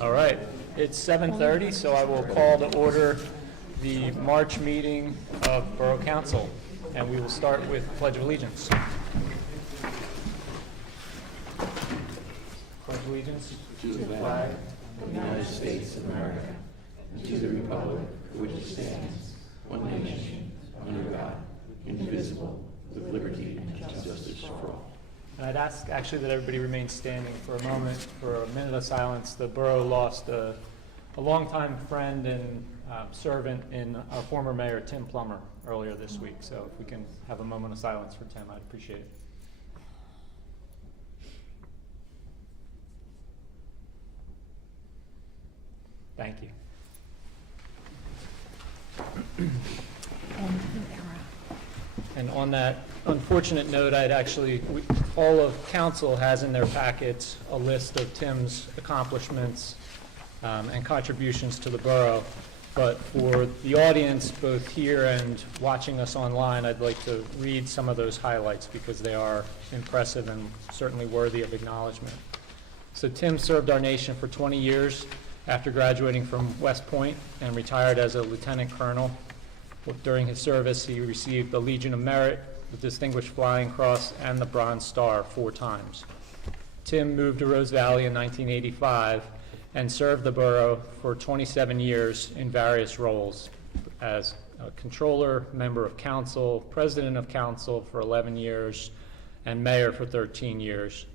All right, it's 7:30, so I will call to order the March meeting of Borough Council, and we will start with Pledge of Allegiance. Pledge allegiance to the flag of the United States of America, and to the republic for which it stands, one nation, under God, indivisible, with liberty and justice for all. And I'd ask actually that everybody remain standing for a moment, for a minute of silence. The borough lost a longtime friend and servant in our former mayor, Tim Plummer, earlier this week. So if we can have a moment of silence for Tim, I'd appreciate it. Thank you. And on that unfortunate note, all of council has in their packets a list of Tim's accomplishments and contributions to the borough. But for the audience, both here and watching us online, I'd like to read some of those highlights because they are impressive and certainly worthy of acknowledgement. So Tim served our nation for 20 years after graduating from West Point and retired as a lieutenant colonel. During his service, he received the Legion of Merit, the Distinguished Flying Cross, and the Bronze Star 4 times. Tim moved to Rose Valley in 1985 and served the borough for 27 years in various roles as a controller, member of council, president of council for 11 years, and mayor for 13 years.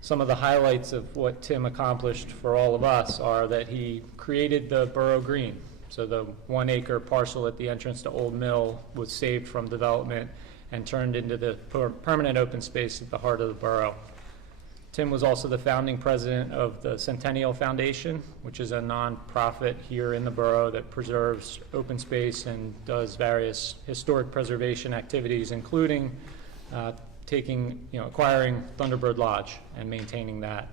Some of the highlights of what Tim accomplished for all of us are that he created the Borough Green. So the 1-acre parcel at the entrance to Old Mill was saved from development and turned into the permanent open space at the heart of the borough. Tim was also the founding president of the Centennial Foundation, which is a nonprofit here in the borough that preserves open space and does various historic preservation activities, including acquiring Thunderbird Lodge and maintaining that.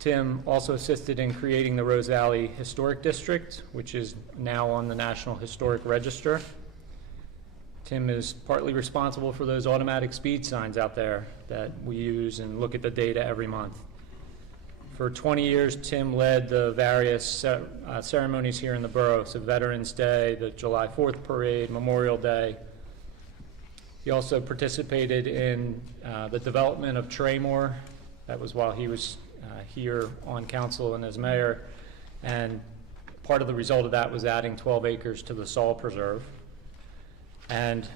Tim also assisted in creating the Rose Valley Historic District, which is now on the National Historic Register. Tim is partly responsible for those automatic speed signs out there that we use and look at the data every month. For 20 years, Tim led the various ceremonies here in the borough, so Veterans Day, the July 4th Parade, Memorial Day. He also participated in the development of Traymore. That was while he was here on council and as mayor, and part of the result of that was adding 12 acres to the Saul Preserve. And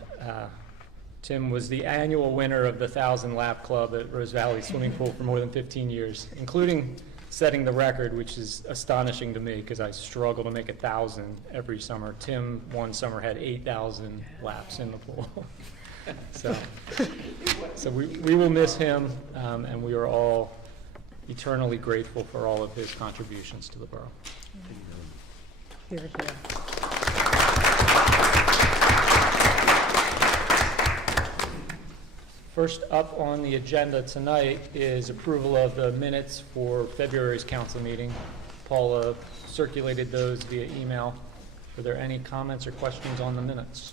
Tim was the annual winner of the 1,000 Lap Club at Rose Valley Swimming Pool for more than 15 years, including setting the record, which is astonishing to me because I struggle to make 1,000 every summer. Tim one summer had 8,000 laps in the pool. So we will miss him, and we are all eternally grateful for all of his contributions to the borough. Here, here. First up on the agenda tonight is approval of the minutes for February's council meeting. Paula circulated those via email. Are there any comments or questions on the minutes?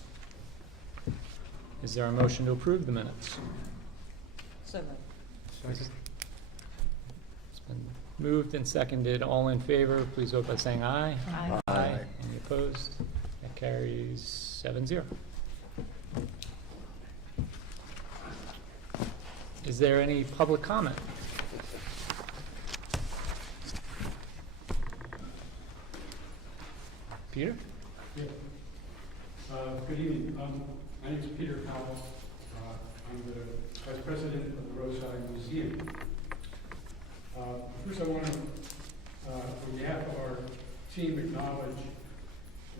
Is there a motion to approve the minutes? So moved. It's been moved and seconded. All in favor, please vote by saying aye. Aye. Aye. Any opposed? That carries 7-0. Is there any public comment? Peter? Yeah. Good evening. My name is Peter Powell. I'm the Vice President of the Rose Valley Museum. First, I want to, on behalf of our team, acknowledge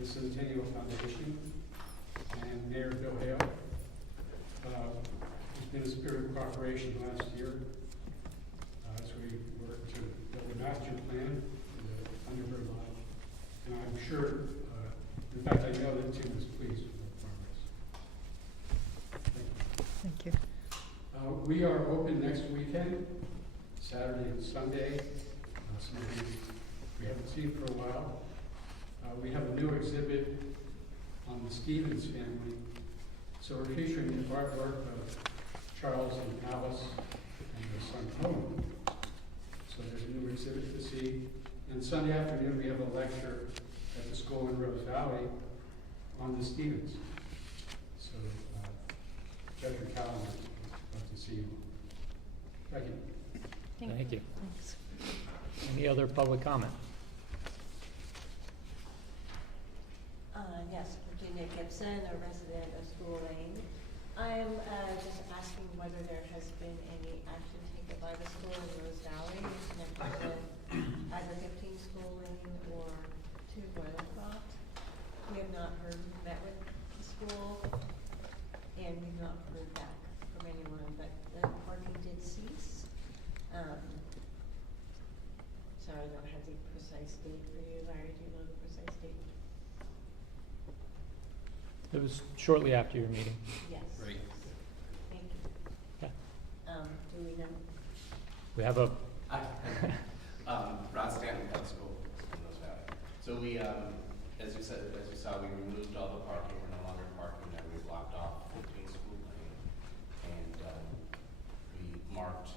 the Centennial Foundation and Mayor Bill Hale. There's been a spirit of cooperation last year as we worked to build a master plan for the Thunderbird Lodge. And I'm sure, in fact, I know that Tim was pleased with the progress. Thank you. We are open next weekend, Saturday and Sunday. Some of you we haven't seen for a while. We have a new exhibit on the Stevens family. So we're featuring the artwork of Charles and Alice and their son Owen. So there's Sunday afternoon, we have a lecture at the school in Rose Valley on the Stevens. So, Jeffrey Callen, I'd love to see you. Thank you. Thank you. Thanks. Any other public comment? Yes, Virginia Gibson, a resident of School Lane. I'm just asking whether there has been any action taken by the school in Rose Valley connected with either 15 School Lane or 2 Royalcroft. We have not met with the school, and we've not heard back from anyone, but the parking did cease. So I don't have the precise date for you. Larry, do you know the precise date? It was shortly after your meeting. Yes. Right. Thank you. Yeah. Do we know? We have a, Hi, Ron Stanton, Public School in Rose Valley. So we, as you said, as you saw, we removed all the parking. We're no longer parking there. We blocked off 15 School Lane, and we marked.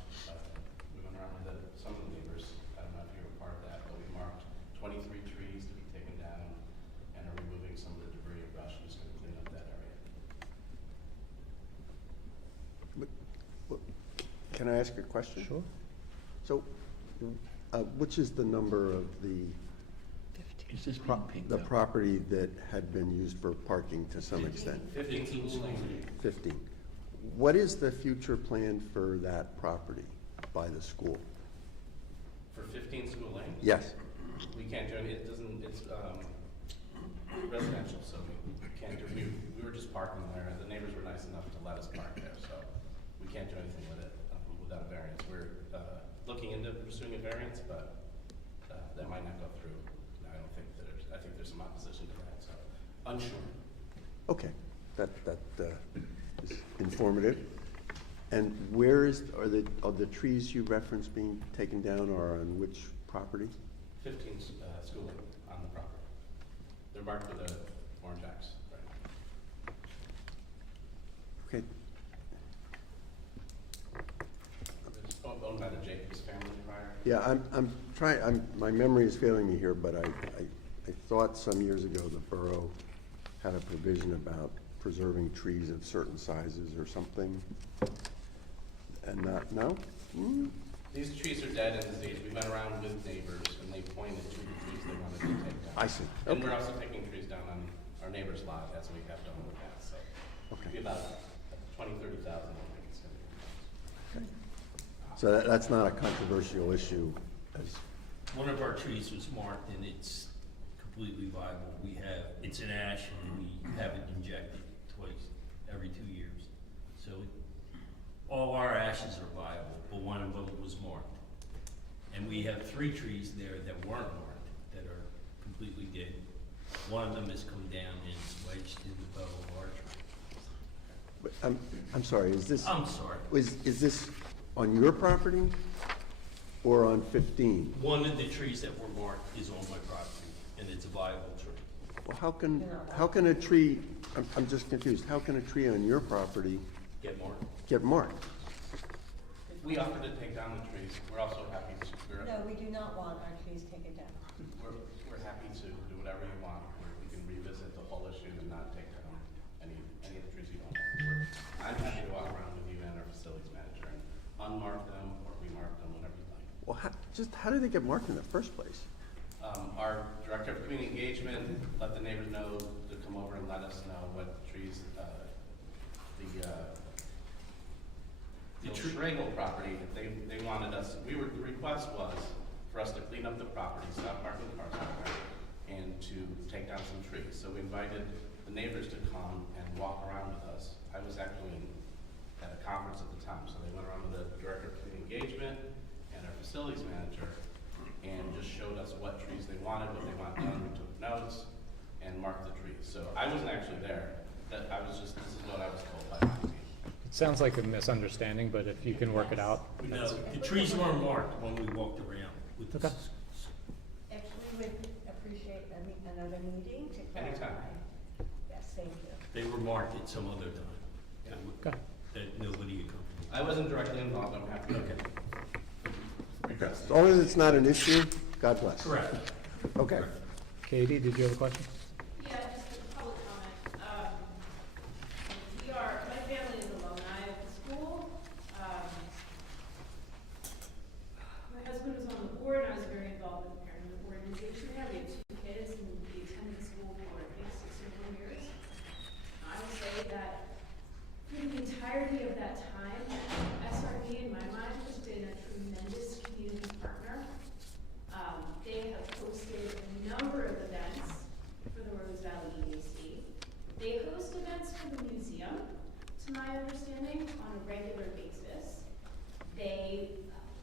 We went around with some of the neighbors. I don't know if you were part of that, but we marked 23 trees to be taken down, and are removing some of the debris and brush. Just going to clean up that area. Can I ask a question? sure. So, which is the number of the, Is this being picked the up? property that had been used for parking to some extent? 15 School Lane. 15. What is the future plan for that property by the school? For 15 School Lane? Yes. We can't do it, it doesn't, it's residential, so we can't do, we were just parking there, the neighbors were nice enough to let us park there, so we can't do anything with it without a variance. We're looking into pursuing a variance, but that might not go through. I don't think I think there's some opposition to that, so unsure. Okay, that is informative. And where are the trees you referenced being taken down, or on which property? 15 School Lane on the property. They're marked with the orange X, right? Okay, It's owned by the Jacobs family prior. yeah, I'm trying, my memory is failing me here, but I thought some years ago the borough had a provision about preserving trees of certain sizes or something, and not, no? These trees are dead and diseased. We went around with neighbors and they pointed to the trees they wanted to take down. I see, And we're okay, also taking trees down on our neighbor's lot as we have done in the past, so. It'll be okay. about 20,000, 30,000, I think it's gonna be. So that's not a controversial issue, as, One of our trees was marked and it's completely viable. It's an ash and we have it injected twice, every 2 years. So all our ashes are viable, but one of them was marked. And we have 3 trees there that weren't marked, that are completely dead. One of them has come down and it's wedged in the bow of our tree. but I'm sorry, is this, I'm sorry. is this on your property or on 15? One of the trees that were marked is on my property and it's a viable tree. Well, how can a tree, I'm just confused, how can a tree on your property Get marked. get marked? We offered to take down the trees. We're also happy to, No, we do not want our trees taken down. we're happy to do whatever you want. We can revisit the whole issue and not take down any of the trees you don't want. I'm happy to walk around with you and our facilities manager and unmark them or remark them, whatever you like. Well, how do they get marked in the first place? Our director of community engagement let the neighbors know to come over and let us know what trees, the Schragle property, they wanted us, the request was for us to clean up the property, stop parking cars out there, and to take down some trees. So we invited the neighbors to come and walk around with us. I was actually at a conference at the time, so they went around with the director of community engagement and our facilities manager, and just showed us what trees they wanted, what they wanted done. We took notes and marked the trees. So I wasn't actually there. This is what I was told by my team. It sounds like a misunderstanding, but if you can work it out. No, the trees weren't marked when we walked around with the Okay. Actually, would appreciate another meeting to clarify. Anytime. Yes, thank you. They were marked at some other time. Yeah. Okay. That nobody accompanied. I wasn't directly involved. I'm happy to As long as it's not an issue, God bless. Correct. Okay. Katie, did you have a question? Yeah, just a public comment. My family is alumni of the school. My husband was on the board, and I was very involved with the parent organization there. We have 2 kids, and we attended the school for, I think, 6 or 7 years. I would say that for the entirety of that time, SRP, in my mind, has been a tremendous community partner. They have hosted a number of events for the Rose Valley EDC. They host events for the museum, to my understanding, on a regular basis. They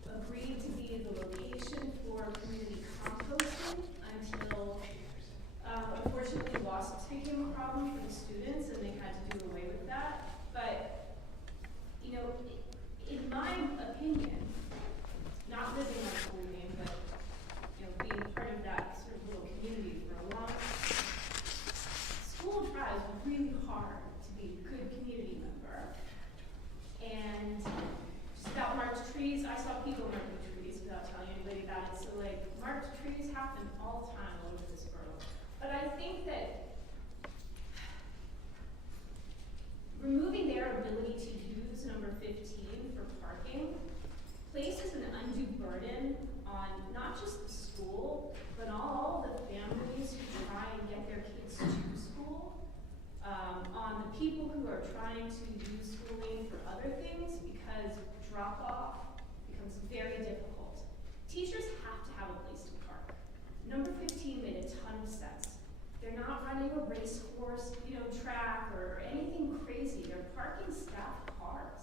agreed to be the location for community composting until, unfortunately, WASPs became a problem for the students, and they had to do away with that. But, you know, in my opinion, not living on school name, but, you know, being part of that sort of little community for a long time, school tries really hard to be a good community member. And just about March trees, I saw people marking trees without telling anybody about it. So like March trees happen all the time all over this borough. But I think that removing their ability to use number 15 for parking places an undue burden on not just the school, but all the families who try and get their kids to school, on the people who are trying to use schooling for other things, because drop-off becomes very difficult. Teachers have to have a place to park. Number 15 made a ton of sense. They're not running a racehorse, track or anything crazy. They're parking staffed cars.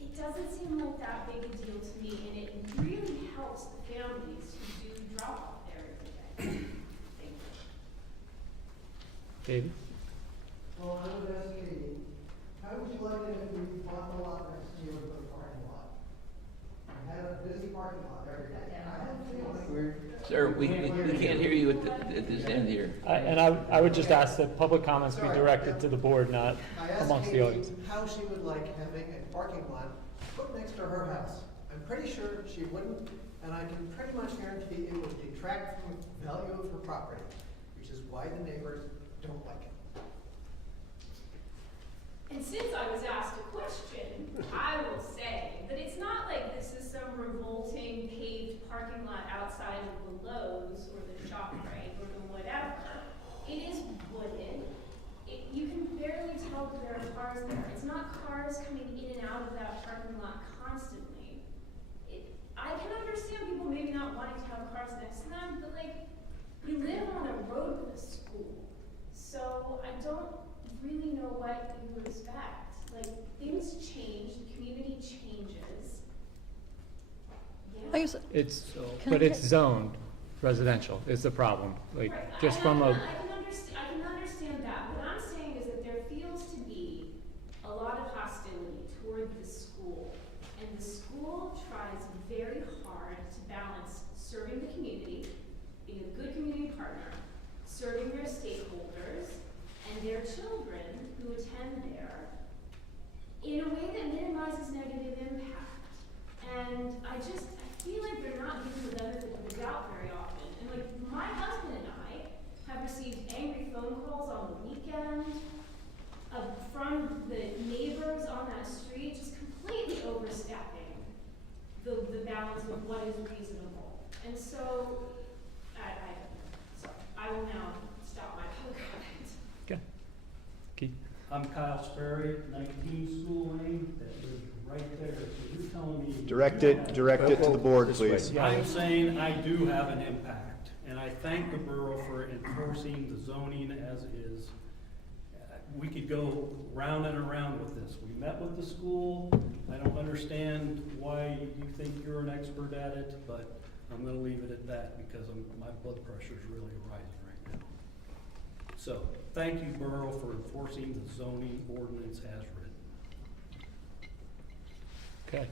It doesn't seem like that big a deal to me, and it really helps the families who do drop-off there every day. Thank you. David? Well, I would ask Katie, how would you like it if we bought the lot next to you and put a parking lot? I had a busy parking lot every day. I had a feeling. Sir, we can't hear you at this end here. I would just ask that public comments be Sorry. directed to the board, not I asked amongst the Katie audience. how she would like having a parking lot put next to her house. I'm pretty sure she wouldn't, and I can pretty much guarantee it would detract from the value of her property, which is why the neighbors don't like it. And since I was asked a question, I will say that it's not like this is some revolting paved parking lot outside of the Lowe's or the ShopRite or the whatever. It is wooded. You can barely tell that there are cars there. It's not cars coming in and out of that parking lot constantly. I can understand people maybe not wanting to have cars next to them, but we live on a road with a school. So I don't really know what you would expect. Things change, the community changes. I Yeah. guess, But it's zoned residential is the problem, Right. just I from a, can understand that. What I'm saying is that there feels to be a lot of hostility toward the school. And the school tries very hard to balance serving the community, being a good community partner, serving their stakeholders, and their children who attend there in a way that minimizes negative impact. And I feel like they're not given the benefit of the doubt very often. And my husband and I have received angry phone calls on the weekend from the neighbors on that street, just completely overstepping the bounds of what is reasonable. And so, I will now stop my public comment. okay. Keith? I'm Kyle Sperry, 19 School Lane, that lives right there. So you're telling me. Direct it to the board, This way. please. Yeah. I'm saying I do have an impact, and I thank the borough for enforcing the zoning as is. We could go round and around with this. We met with the school. I don't understand why you think you're an expert at it, but I'm gonna leave it at that because my blood pressure is really rising right now. So, thank you, Borough, for enforcing the zoning ordinance as written. Okay.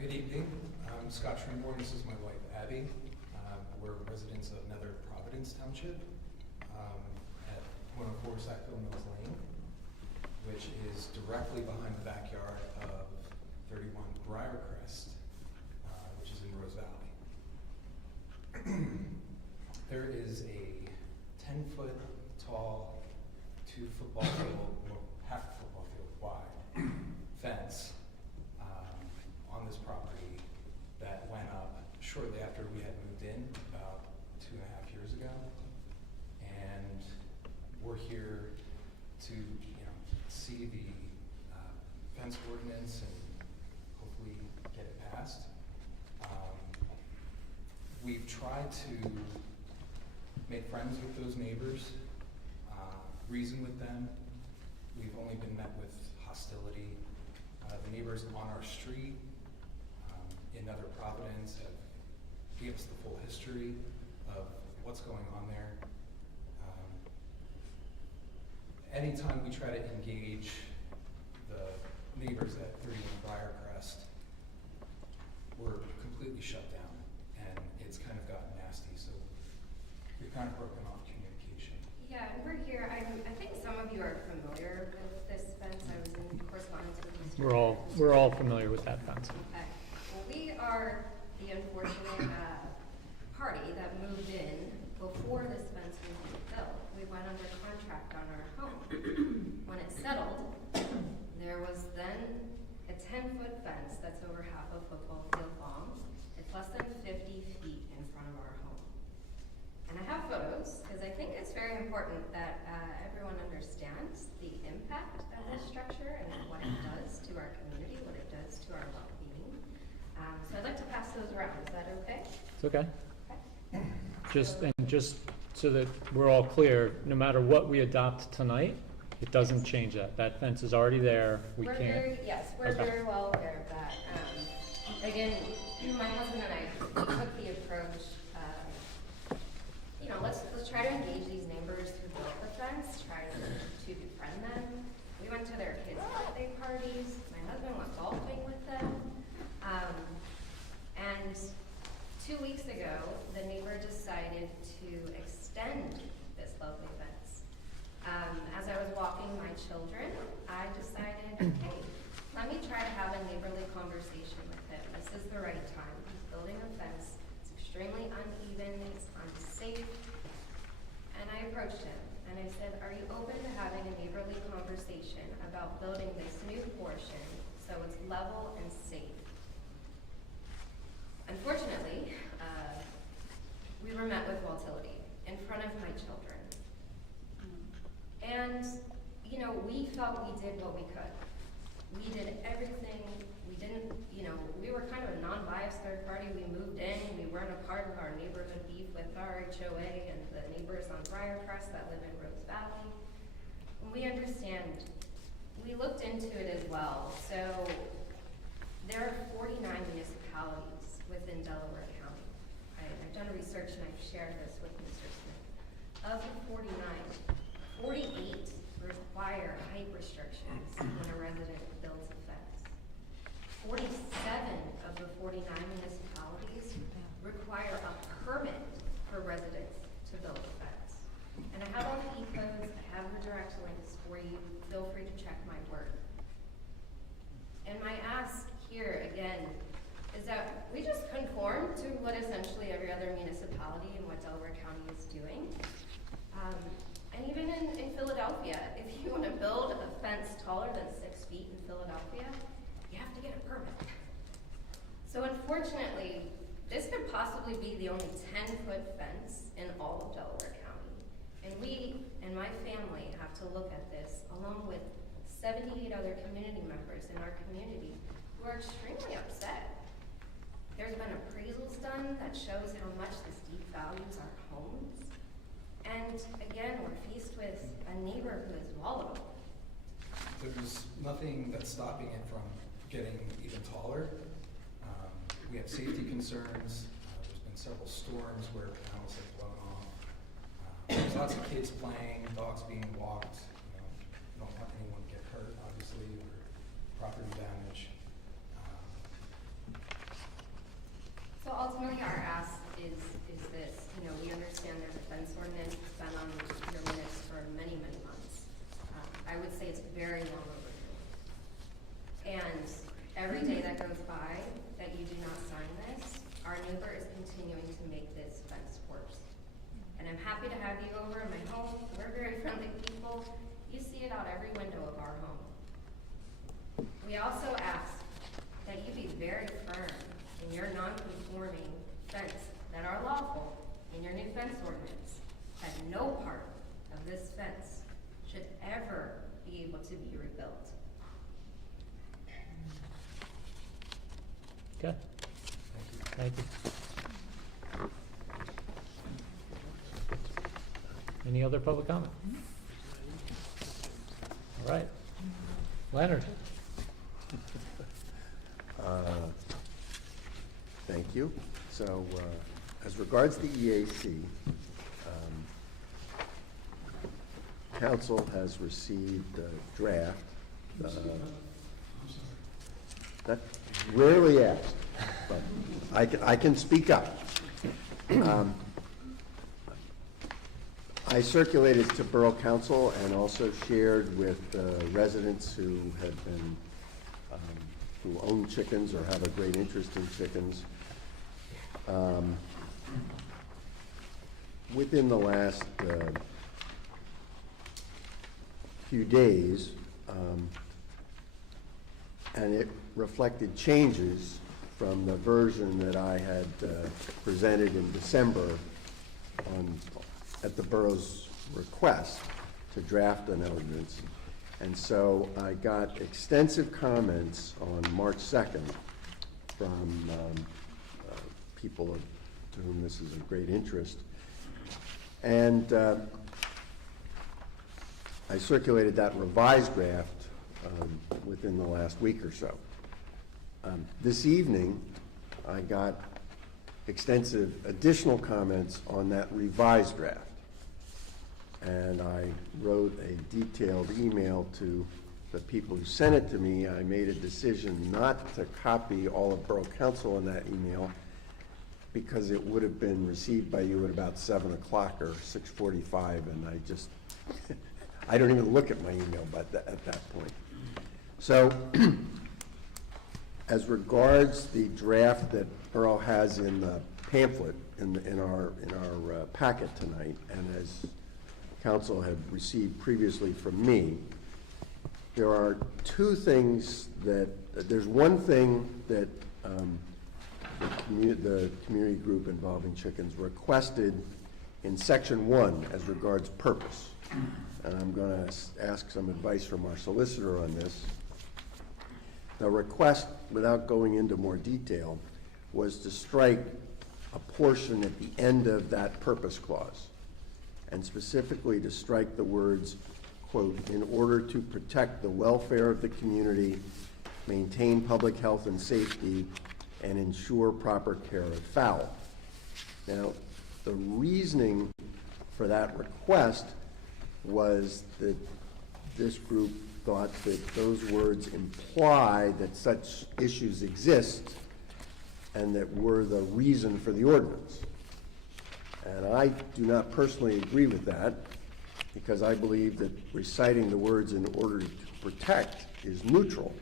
Good evening. I'm Scott Trimborn. This is my wife, Abby. We're residents of Nether Providence Township at 104 Sackville Mills Lane, which is directly behind the backyard of 31 Briarcrest, which is ordinance and hopefully get it passed. We've tried to make friends with those neighbors, reason with them. We've only been met with hostility. The neighbors on our street in Nether Providence have gave us the full history of what's going on there. Anytime we try to engage the neighbors at 31 Briarcrest, we're completely shut down, and it's kind of gotten nasty, so we've kind of broken off communication. Yeah, and we're here, I think some of you are familiar with this fence. I was in correspondence with Mr. We're all familiar with that fence. Okay, well, we are the unfortunate party that moved in before this fence was built. We went under contract on our home. When it settled, there was then a 10-foot fence that's over half a football field long. It's less than 50 feet in front of our home. And I have photos, because I think it's very important that everyone understands the impact of this structure and what it does to our community, what it does to our well-being. So I'd like to pass those around. Is that okay? It's okay. Okay. Just so that we're all clear, no matter what we adopt tonight, it doesn't change that. That fence is already there. We We're can't. we're Okay. very well aware of that. Again, my husband and I took the approach, let's try to engage these neighbors who built the fence, try to befriend them. We went to their kids' birthday parties. My husband went golfing with them. And 2 weeks ago, the neighbor decided to extend this lovely fence. As I was walking my children, I decided, hey, let me try to have a neighborly conversation with him. This is the right time. He's building a fence. It's extremely uneven. It's unsafe. And I approached him and I said, are you open to having a neighborly conversation about building this new portion so it's level and safe? Unfortunately, we were met with volatility in front of my children. And, we felt we did what we could. We did everything. We didn't, we were kind of a non-biased third party. We moved in. We weren't a part of our neighborhood beef with our HOA and the neighbors on Briarcrest that live in Rose Valley. And we understand. We looked into it as well. So there are 49 municipalities within Delaware County. I've done research and I've shared this with Mr. Smith. Of the 49, 48 require height restrictions when a resident builds a fence. 47 of the 49 municipalities require a permit for residents to build a fence. And I have all the E-codes, I have the direct links for you. Feel free to check my work. And my ask here, again, is that we just conform to what essentially every other municipality in what Delaware County is doing. And even in Philadelphia, if you want to build a fence taller than 6 feet in Philadelphia, you have to get a permit. So unfortunately, this could possibly be the only 10-foot fence in all of Delaware County. And we and my family have to look at this along with 78 other community members in our community who are extremely upset. There's been appraisals done that shows how much this devalues our homes. And again, we're faced with a neighbor who is volatile. There's nothing that's stopping it from getting even taller. We have safety concerns. There's been several storms where panels have blown off. There's lots of kids playing, dogs being walked. You don't have anyone get hurt, obviously, or property damage. So ultimately, our ask is this. We understand there's a fence ordinance. It's been on your minutes for many, many months. I would say it's very long overdue. And every day that goes by that you do not sign this, our neighbor is continuing to make this fence worse. And I'm happy to have you over in my home. We're very friendly people. You see it out every window of our home. We also ask that you be very firm in your non-conforming fence that are lawful in your new fence ordinance, that no part of this fence should ever be able to be rebuilt. Okay. Thank you. Any other public comment? All right. Leonard? Thank you. So, as regards the EAC, council has received a draft. That rarely asked, but I can speak up. I circulated to Borough Council and also shared with residents who have been, who own chickens or have a great interest in chickens. Within the last few days, and it reflected changes from the version that I had presented in December at the borough's request to draft an ordinance. And so I got extensive comments on March 2nd from people to whom this is of great interest. And I circulated that revised draft within the last week or so. This evening, I got extensive additional comments on that revised draft. And I wrote a detailed email to the people who sent it to me. I made a decision not to copy all of Borough Council in that email because it would have been received by you at about 7 o'clock or 6:45, and I just, I don't even look at my email at that point. So, as regards the draft that Borough has in the pamphlet in our packet tonight, and as Council had received previously from me, there are two things that, there's one thing that the community group involving chickens requested in section 1 as regards purpose. And I'm going to ask some advice from our solicitor on this. The request, without going into more detail, was to strike a portion at the end of that purpose clause, and specifically to strike the words, quote, "in order to protect the welfare of the community, maintain public health and safety, and ensure proper care of fowl." Now, the reasoning for that request was that this group thought that those words imply that such issues exist and that were the reason for the ordinance. And I do not personally agree with that, because I believe that reciting the words "in order to protect" is neutral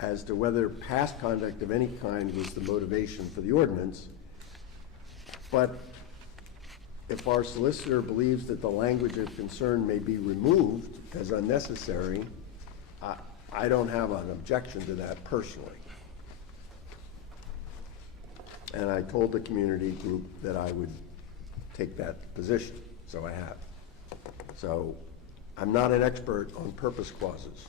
as to whether past conduct of any kind was the motivation for the ordinance. But if our solicitor believes that the language of concern may be removed as unnecessary, I don't have an objection to that personally. And I told the community group that I would take that position, so I have. So I'm not an expert on purpose clauses.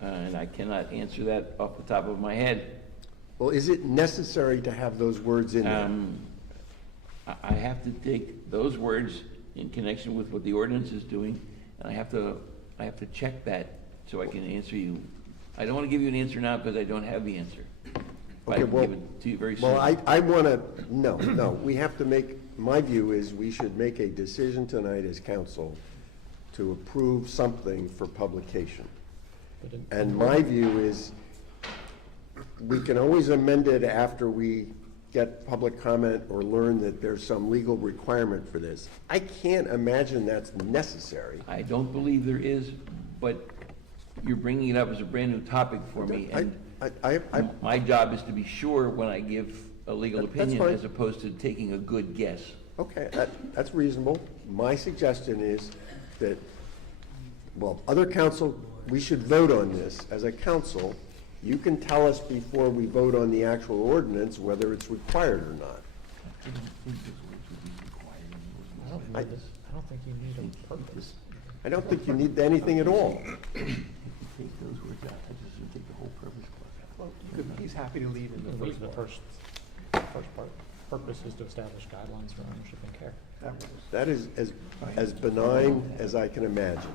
And I cannot answer that off the top of my head. Well, is it necessary to have those words in there? I have to take those words in connection with what the ordinance is doing, and I have to check that so I can answer you. I don't want to give you an answer now because I don't have the answer. But Okay, I can give it to you very soon. Well, I want to, no, we have to make, my view is we should make a decision tonight as council to approve something for publication. And my view is we can always amend it after we get public comment or learn that there's some legal requirement for this. I can't imagine that's necessary. I don't believe there is, but you're bringing it up as a brand-new topic for me, and my job is to be sure when I give a legal That's opinion fine. as opposed to taking a good guess. Okay, that's reasonable. My suggestion is that, well, other council, we should vote on this. As a council, you can tell us before we vote on the actual ordinance whether it's required or not. I don't think you need a purpose. I don't think you need anything at all. Take those words out, I just take the whole purpose clause out. He's happy to leave in the Leave first the part. first part. Purpose is to establish guidelines for ownership and care. That is as benign as I can imagine.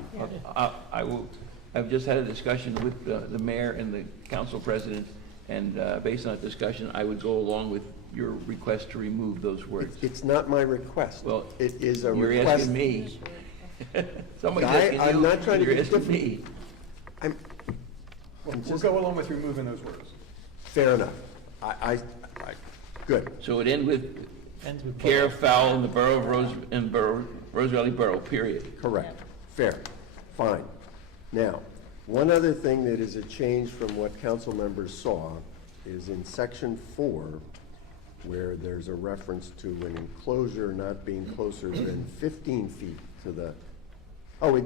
I've just had a discussion with the mayor and the council president, and based on that discussion, I would go along with your request to remove those words. It's not my request. Well, It is a you're request. asking me. Somebody's Guy, asking you. I'm not trying to You're be asking different. me. We'll go along with removing those words. Fair enough. Good. So it ends with care of fowl in the borough of Rose Valley Borough, period. Correct. Fair. Fine. Now, one other thing that is a change from what council members saw is in section 4, where there's a reference to an enclosure not being closer than 15 feet to the,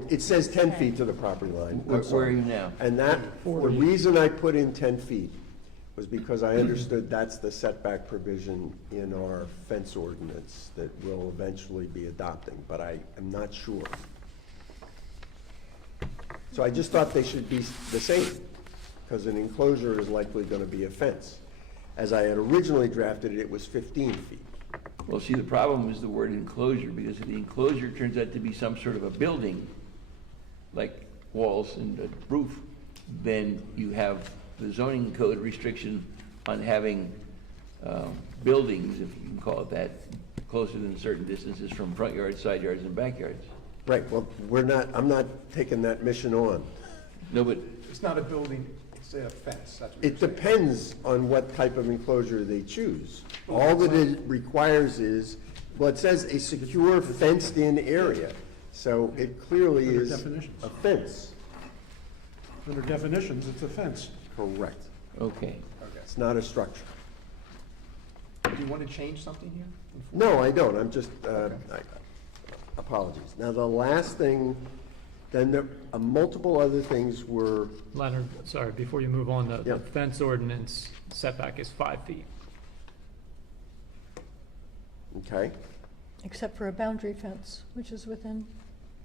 it says 10 feet to the property line. I'm Where are sorry. you now? And that, the reason I put in 10 feet was because I understood that's the setback provision in our fence ordinance that we'll eventually be adopting, but I am not sure. So I just thought they should be the same, because an enclosure is likely going to be a fence. As I had originally drafted it, it was 15 feet. Well, see, the problem is the word enclosure, because if the enclosure turns out to be some sort of a building, like walls and a roof, then you have the zoning code restriction on having buildings, if you can call it that, closer than certain distances from front yards, side yards, and backyards. Right, well, I'm not taking that mission on. No, but It's not a building, it's a fence, that's what It depends on what type of enclosure they choose. All that it requires is, well, it says a secure fenced-in area, so it clearly Under is definitions. a fence. Under definitions, it's a fence. Correct. okay. It's not a structure. Do you want to change something here? No, I don't, I'm just, apologies. Now, the last thing, then there, multiple other things were, Leonard, sorry, before you move on, the Yeah. fence ordinance setback is 5 feet. okay, Except for a boundary fence, which is within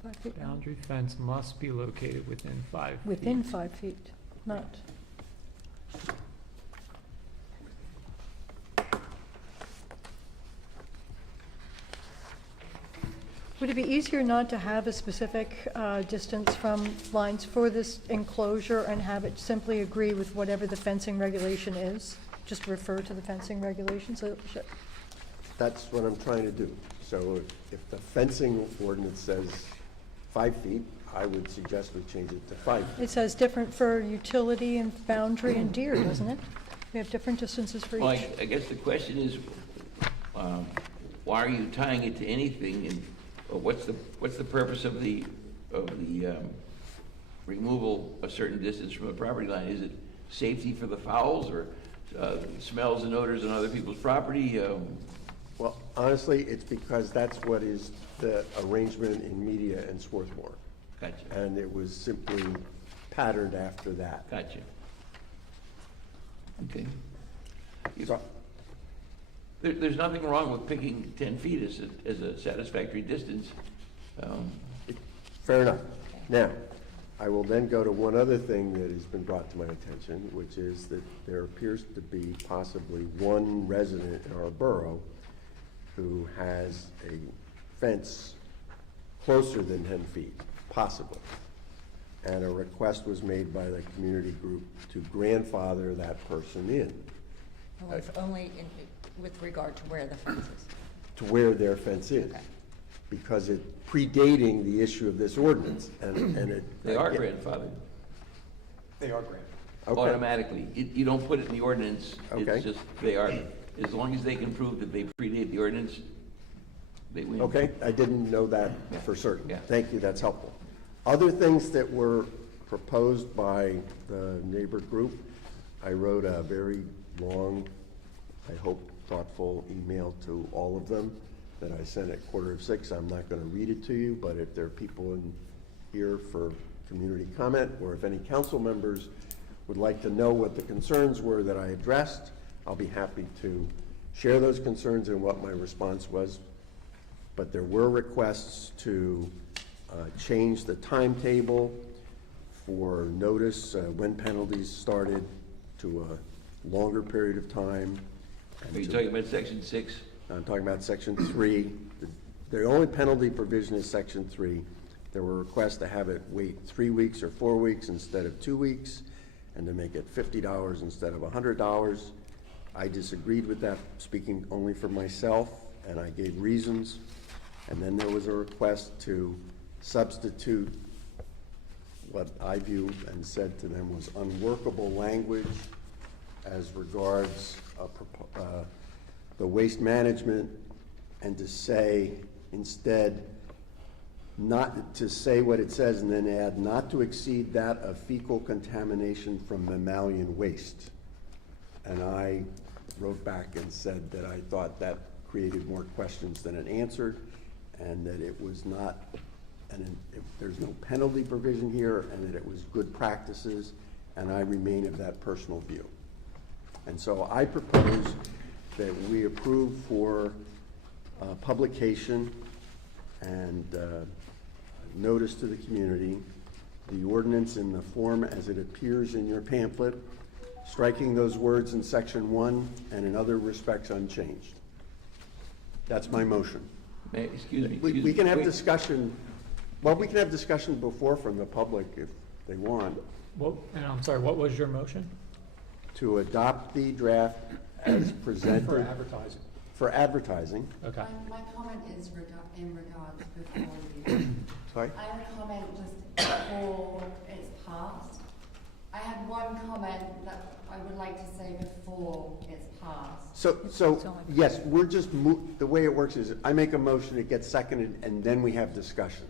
5 feet. Boundary fence must be located within 5 feet. Within 5 feet, not. Would it be easier not to have a specific distance from lines for this enclosure and have it simply agree with whatever the fencing regulation is? Just refer to the fencing regulations? that's what I'm trying to do. So if the fencing ordinance says 5 feet, I would suggest we change it to 5 feet. It says different for utility and boundary and deer, doesn't it? We have different distances for Well, each. I guess the question is, why are you tying it to anything, and what's the purpose of the removal a certain distance from a property line? Is it safety for the fowls, or smells and odors on other people's property? Well, honestly, it's because that's what is the arrangement in Media and Swarthmore. Gotcha, And it was simply patterned after that. gotcha. Okay. So- There's nothing wrong with picking 10 feet as a satisfactory distance. Fair enough. Now, I will then go to one other thing that has been brought to my attention, which is that there appears to be possibly one resident in our borough who has a fence closer than 10 feet, possibly. And a request was made by the community group to grandfather that person in, Well, if only with regard to where the fence is. to where their fence is. Okay. Because it predating the issue of this ordinance, and it. They are grandfathered They are granted. Okay. automatically. You don't put it in the ordinance. Okay. It's just, they are. As long as they can prove that they predate the ordinance, they win. Okay, I didn't know that for certain. Yeah. Thank you, that's helpful. Other things that were proposed by the neighbor group, I wrote a very long, I hope thoughtful email to all of them that I sent at 5:45. I'm not going to read it to you, but if there are people in here for community comment, or if any council members would like to know what the concerns were that I addressed, I'll be happy to share those concerns and what my response was. But there were requests to change the timetable for notice when penalties started to longer period of time. and Are you to- talking about section 6? I'm talking about section 3. The only penalty provision is section 3. There were requests to have it wait 3 weeks or 4 weeks instead of 2 weeks, and to make it $50 instead of $100. I disagreed with that, speaking only for myself, and I gave reasons. And then there was a request to substitute what I viewed and said to them was unworkable language as regards the waste management, and to say instead, not to say what it says and then add not to exceed that of fecal contamination from mammalian waste. And I wrote back and said that I thought that created more questions than it answered, and that it was not, there's no penalty provision here, and that it was good practices, and I remain of that personal view. And so I propose that we approve for publication and notice to the community the ordinance in the form as it appears in your pamphlet, striking those words in section 1 and in other respects unchanged. That's my motion. Excuse me. We can have wait. discussion, well, we can have discussion before from the public if they want, And I'm sorry, what was your motion? to adopt the draft as presented. For advertising. For advertising. Okay. My comment is in regards before you. Sorry? I have a comment just before it's passed. I had one comment that I would like to say before it's passed. So, yes, we're just, the way it works is I make a motion, it gets seconded, and then we have discussion.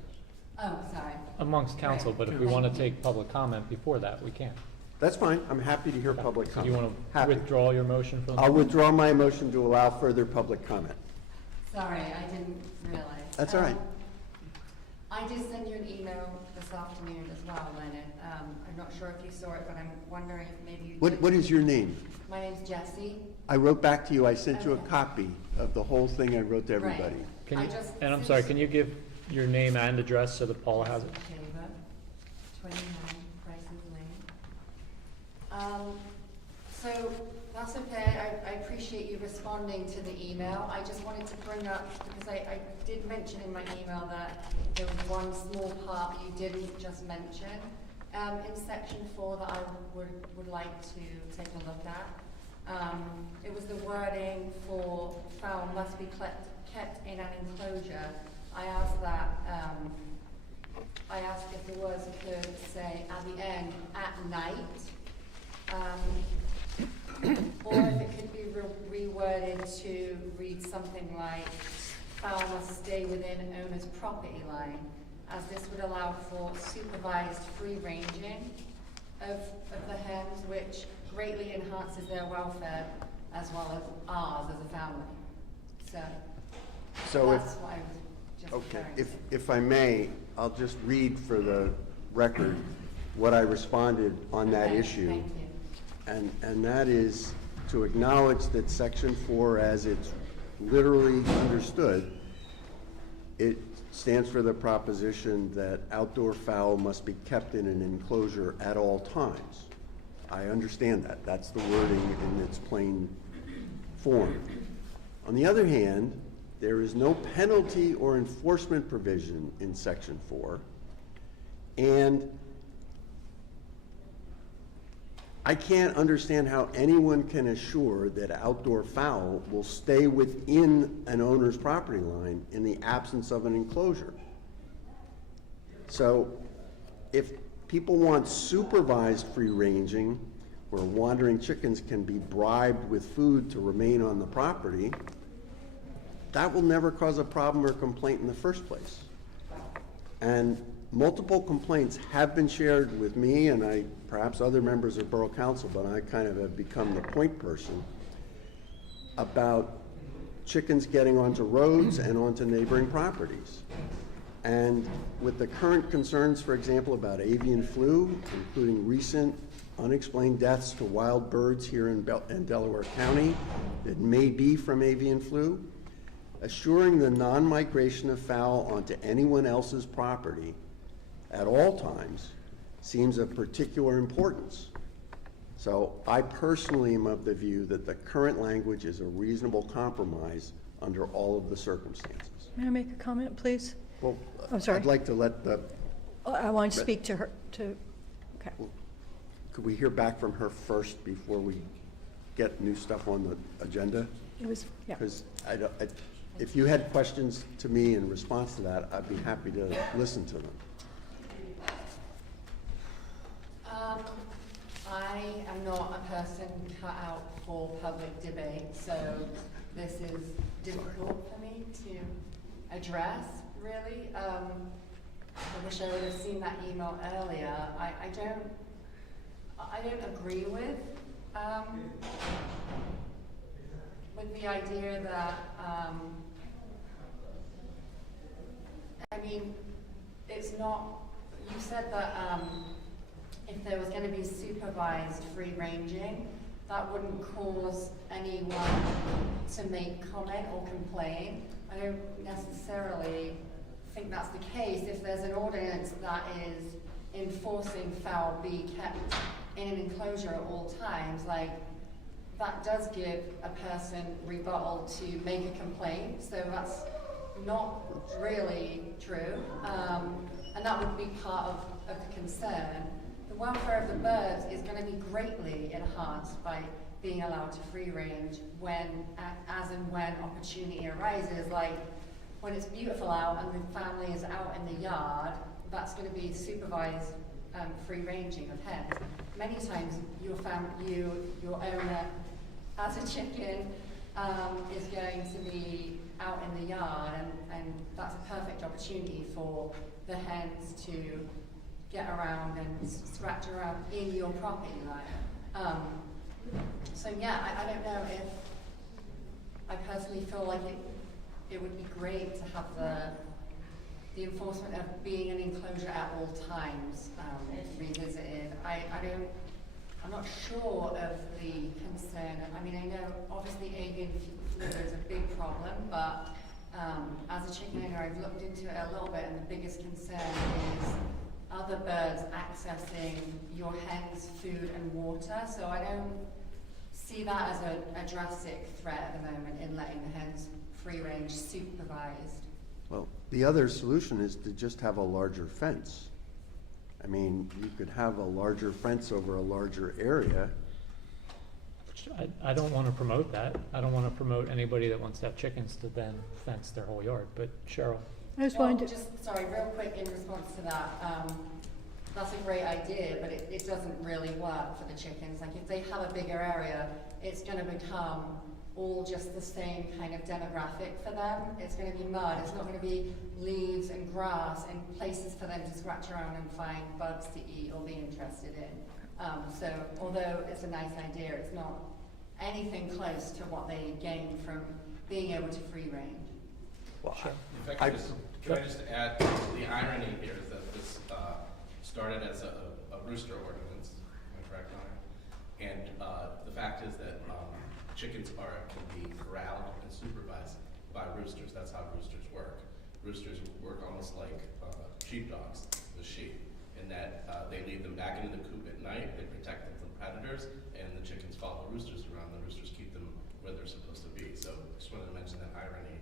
Oh, sorry. Amongst council, but if we want to take public comment before that, we can. That's fine, I'm happy to hear public So do comment. you want to Happy. withdraw your motion from? I'll withdraw my motion to allow further public comment. Sorry, I didn't realize. That's all right. I did send you an email this afternoon as well, Leonard. I'm not sure if you saw it, but I'm wondering if maybe you did. What is your name? My name's Jessie. I wrote back to you, I sent you a Okay. copy of the whole thing I wrote to everybody. Right. Can I you, just- and I'm sorry, can you give your name and address so that Paula has it? October, 29 Bryce's Lane. So that's okay. I appreciate you responding to the email. I just wanted to bring up, because I did mention in my email that there was one small part you didn't just mention in section 4 that I would like to take a look at. It was the wording for fowl must be kept in an enclosure. I asked if the words could say at the end, at night, or if it could be reworded to read something like, fowl must stay within owner's property line, as this would allow for supervised free ranging of the hens, which greatly enhances their welfare as well as ours as a family. So So that's what I was just okay, referring to. if I may, I'll just read for the record what I responded on that Okay, issue. Thank you. And that is to acknowledge that section 4, as it's literally understood, it stands for the proposition that outdoor fowl must be kept in an enclosure at all times. I understand that. That's the wording in its plain form. On the other hand, there is no penalty or enforcement provision in section 4, and I can't understand how anyone can assure that outdoor fowl will stay within an owner's property line in the absence of an enclosure. So if people want supervised free ranging, where wandering chickens can be bribed with food to remain on the property, that will never cause a problem or complaint in the first place. And multiple complaints have been shared with me and perhaps other members of Borough Council, but I kind of have become the point person about chickens getting onto roads and onto neighboring properties. And with the current concerns, for example, about avian flu, including recent unexplained deaths to wild birds here in Delaware County that may be from avian flu, assuring the non-migration of fowl onto anyone else's property at all times seems of particular importance. So I personally am of the view that the current language is a reasonable compromise under all of the circumstances. May I make a comment, please? Well, I'm sorry. I'd like to let the, I want to speak to her, okay. could we hear back from her first before we get new stuff on the agenda? It was, yeah. Because if you had questions to me in response to that, I'd be happy to listen to them. I am not a person cut out for public debate, so this is difficult for me to address, really. I wish I would have seen that email earlier. I don't agree with the idea that, I mean, it's not, you said that if there was going to be supervised free ranging, that wouldn't cause anyone to make comment or complain. I don't necessarily think that's the case. If there's an ordinance that is enforcing fowl be kept in an enclosure at all times, like, that does give a person rebuttal to make a complaint, so that's not really true, and that would be part of the concern. The welfare of the birds is going to be greatly enhanced by being allowed to free range as and when opportunity arises, like when it's beautiful out and the family is out in the yard, that's going to be supervised free ranging of hens. Many times your owner as a chicken is going to be out in the yard, and that's a perfect opportunity for the hens to get around and scratch around in your property line. So yeah, I don't know if, I personally feel like it would be great to have the enforcement of being an enclosure at all times revisited. I'm not sure of the concern. I mean, I know obviously avian flu is a big problem, but as a chicken owner, I've looked into it a little bit, and the biggest concern is other birds accessing your hens' food and water. So I don't see that as a drastic threat at the moment in letting the hens free range supervised. Well, the other solution is to just have a larger fence. I mean, you could have a larger fence over a larger area. I don't want to promote that. I don't want to promote anybody that wants to have chickens to then fence their whole yard, but Cheryl. I just wanted to, Sorry, real quick in response to that, that's a great idea, but it doesn't really work for the chickens. Like, if they have a bigger area, it's going to become all just the same kind of demographic for them. It's going to be mud. It's not going to be leaves and grass and places for them to scratch around and find bugs to eat or be interested in. So although it's a nice idea, it's not anything close to what they gain from being able to free range. Well, Sure. If I could just add, the irony here is that this started as a rooster ordinance, am I correct on it? And the fact is that chickens can be corralled and supervised by roosters. That's how roosters work. Roosters work almost like sheepdogs, the sheep, in that they leave them back into the coop at night, they protect them from predators, and the chickens follow the roosters around. The roosters keep them where they're supposed to be. So just wanted to mention that irony.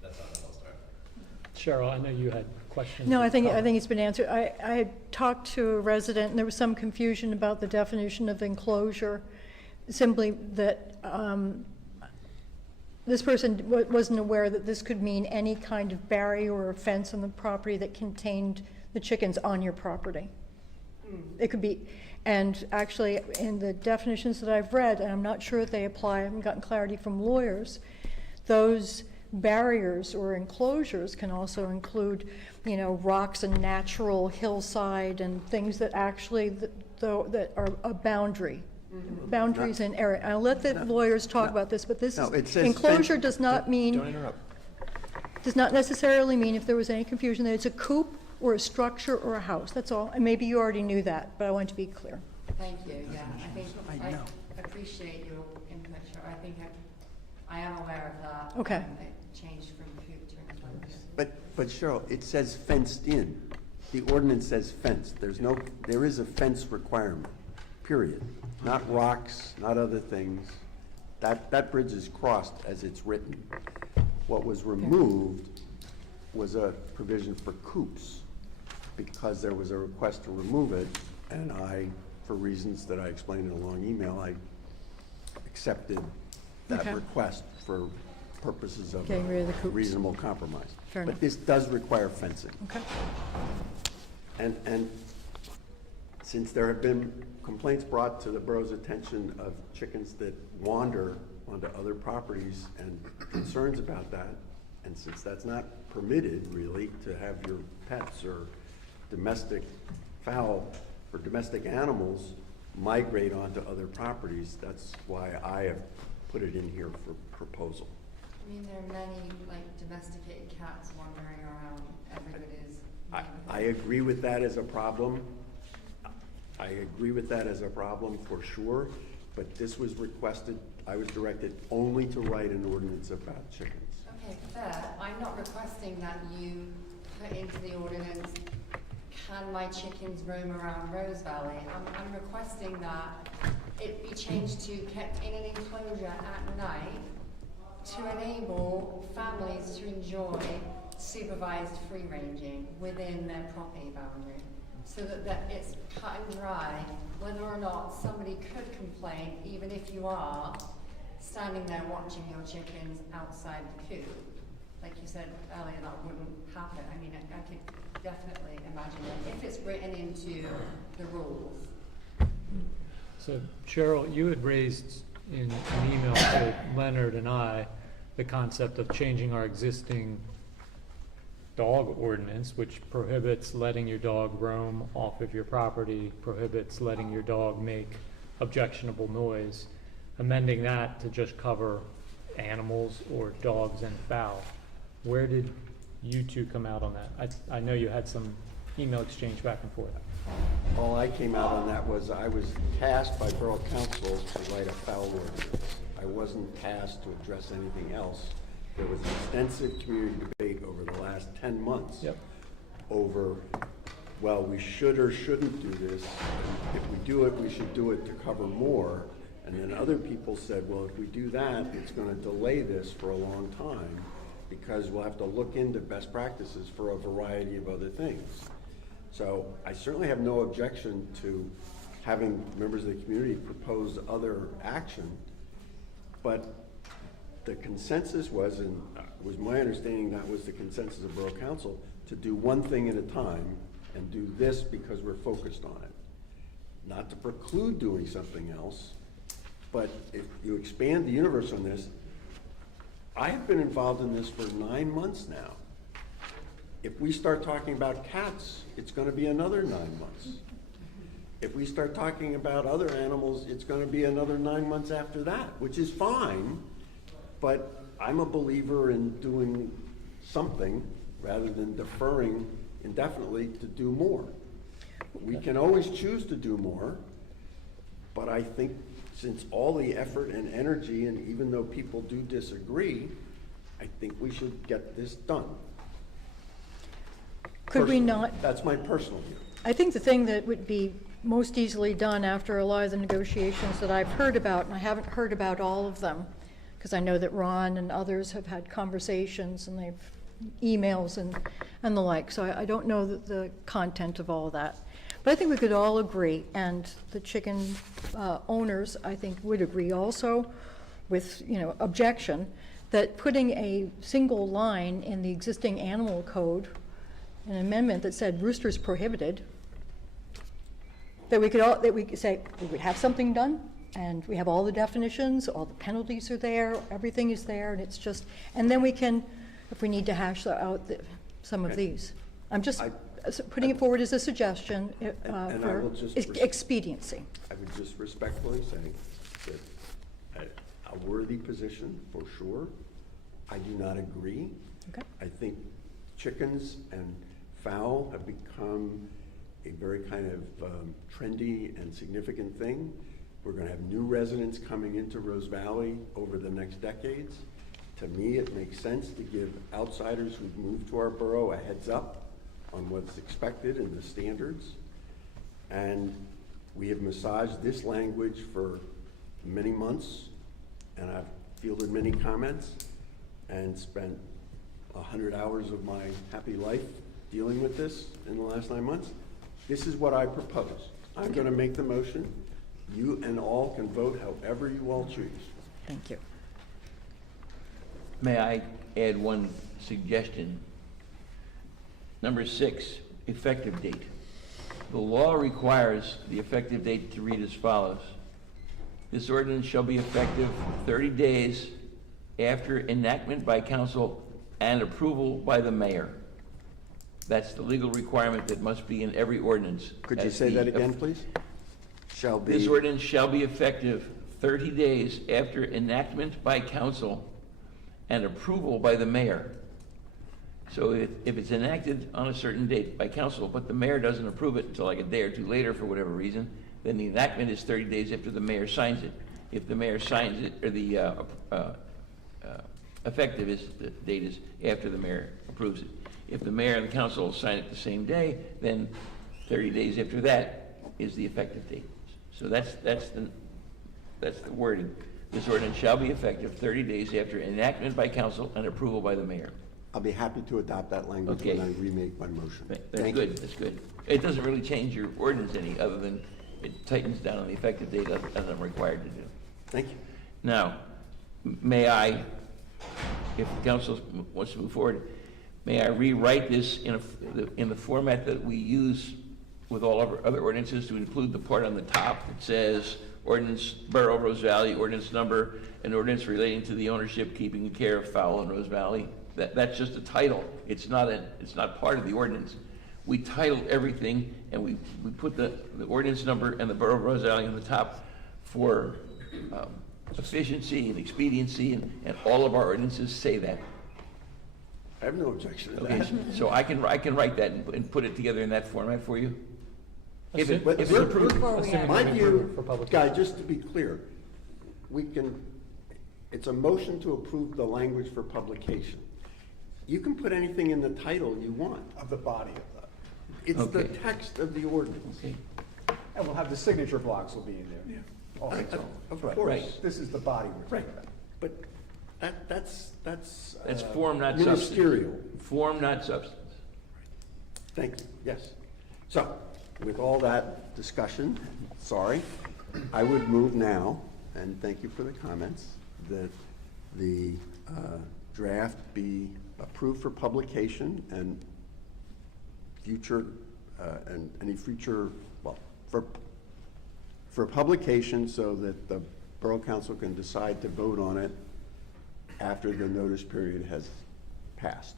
That's how that all started. Cheryl, I know you had questions. no, I think it's been answered. I had talked to a resident, and there was some confusion about the definition of enclosure, simply that this person wasn't aware that this could mean any kind of barrier or fence on the property that contained the chickens on your property. It could be, and actually in the definitions that I've read, and I'm not sure if they apply, I haven't gotten clarity from lawyers, those barriers or enclosures can also include, rocks and natural hillside and things that actually, that are a boundary. Boundaries in area. I'll let the lawyers talk about this, but this is, enclosure does not mean, Don't interrupt. does not necessarily mean, if there was any confusion, that it's a coop or a structure or a house. That's all. And maybe you already knew that, but I want to be clear. Thank you, yeah. I appreciate your input, Cheryl. I think I am aware of that. Okay. It changed from coop to enclosure. But Cheryl, it says fenced in. The ordinance says fenced. There is a fence requirement. period. Not rocks, not other things. That bridge is crossed as it's written. What was removed was a provision for coops, because there was a request to remove it, and I, for reasons that I explained in a long email, I accepted that Okay. request for purposes of Getting rid of the a coops. reasonable compromise. Fair But enough. this does require fencing. Okay. And since there have been complaints brought to the borough's attention of chickens that wander onto other properties and concerns about that, and since that's not permitted really to have your pets or domestic fowl or domestic animals migrate onto other properties, that's why I have put it in here for proposal. I mean, there are many, like, domesticated cats wandering around everybody's I agree with that as a problem. I agree with that as a problem for sure, but this was requested, I was directed only to write an ordinance about chickens. Okay, fair. I'm not requesting that you put into the ordinance, can my chickens roam around Rose Valley? I'm requesting that it be changed to kept in an enclosure at night to enable families to enjoy supervised free ranging within their property boundary. So that it's cut and dry, whether or not somebody could complain, even if you are standing there watching your chickens outside the coop. Like you said earlier, that wouldn't happen. I mean, I could definitely imagine that if it's written into the rules. So Cheryl, you had raised in an email to Leonard and I the concept of changing our existing dog ordinance, which prohibits letting your dog roam off of your property, prohibits letting your dog make objectionable noise, amending that to just cover animals or dogs and fowl. Where did you two come out on that? I know you had some email exchange back and forth. All I came out on that was I was tasked by Borough Council to write a foul ordinance. I wasn't tasked to address anything else. There was extensive community debate over the last 10 months over, well, we should or shouldn't do this. If we do it, we should do it to cover more. And then other people said, well, if we do that, it's going to delay this for a long time because we'll have to look into best practices for a variety of other things. So I certainly have no objection to having members of the community propose other action, but the consensus was, and it was my understanding that was the consensus of Borough Council, to do one thing at a time and do this because we're focused on it. Not to preclude doing something else, but if you expand the universe on this, I have been involved in this for 9 months now. If we start talking about cats, it's going to be another 9 months. If we start talking about other animals, it's going to be another 9 months after that, which is fine. But I'm a believer in doing something rather than deferring indefinitely to do more. We can always choose to do more, but I think since all the effort and energy, and even though people do disagree, I think we should get this done. Could we not? That's my personal view. I think the thing that would be most easily done after a lot of the negotiations that I've heard about, and I haven't heard about all of them, because I know that Ron and others have had conversations and they've emails and the like, so I don't know the content of all that. But I think we could all agree, and the chicken owners, I think, would agree also with, objection, that putting a single line in the existing animal code, an amendment that said roosters prohibited, that we could say, we would have something done, and we have all the definitions, all the penalties are there, everything is there, and it's just, and then we can, if we need to hash out some of these. I'm just putting it forward as a suggestion And I will for just expediency. I would just respectfully say that a worthy position, for sure. I do not agree. Okay. I think chickens and fowl have become a very kind of trendy and significant thing. We're going to have new residents coming into Rose Valley over the next decades. To me, it makes sense to give outsiders who've moved to our borough a heads up on what's expected and the standards. And We have massaged this language for many months, and I've fielded many comments and spent 100 hours of my happy life dealing with this in the last 9 months. This is what I propose. I'm going to make the motion. You and all can vote however you all choose. Thank you. May I add one suggestion? Number 6, effective date. The law requires the effective date to read as follows. This ordinance shall be effective 30 days after enactment by council and approval by the mayor. That's the legal requirement that must be in every ordinance. Could you say that again, please? Shall be. This ordinance shall be effective 30 days after enactment by council and approval by the mayor. So if it's enacted on a certain date by council, but the mayor doesn't approve it until like a day or two later for whatever reason, then the enactment is 30 days after the mayor signs it. If the mayor signs it, or the effective is, the date is after the mayor approves it. If the mayor and the council sign it the same day, then 30 days after that is the effective date. So that's the wording. This ordinance shall be effective 30 days after enactment by council and approval by the mayor. I'll be happy to adopt that language Okay. when I remake my motion. That's Thank good, you. that's good. It doesn't really change your ordinance any, other than it tightens down on the effective date as I'm required to do. Thank you. Now, may I, if the council wants to move forward, may I rewrite this in the format that we use with all of our other ordinances, to include the part on the top that says ordinance, Borough of Rose Valley, ordinance number, and ordinance relating to the ownership, keeping, and care of fowl in Rose Valley? That's just a title. It's not part of the ordinance. We titled everything, and we put the ordinance number and the Borough of Rose Valley on the top for efficiency and expediency, and all of our ordinances say that. I have no objection to Okay, that. so I can write that and put it together in that format for you? If Assume- But it's we're- approved. Assuming My we approve view, it for publication. Guy, just to be clear, it's a motion to approve the language for publication. You can put anything in the title you want. Of the body of It's the Okay. text of the ordinance. Okay. and we'll have the signature blocks will be in there. Also, Of Right, course. right. this is the body we're talking about. But that's That's form, not substance. ministerial. Form, not substance. Thank you, yes. So, with all that discussion, sorry, I would move now, and thank you for the comments, that the draft be approved for publication and future, and any future, well, for publication so that the Borough Council can decide to vote on it after the notice period has passed.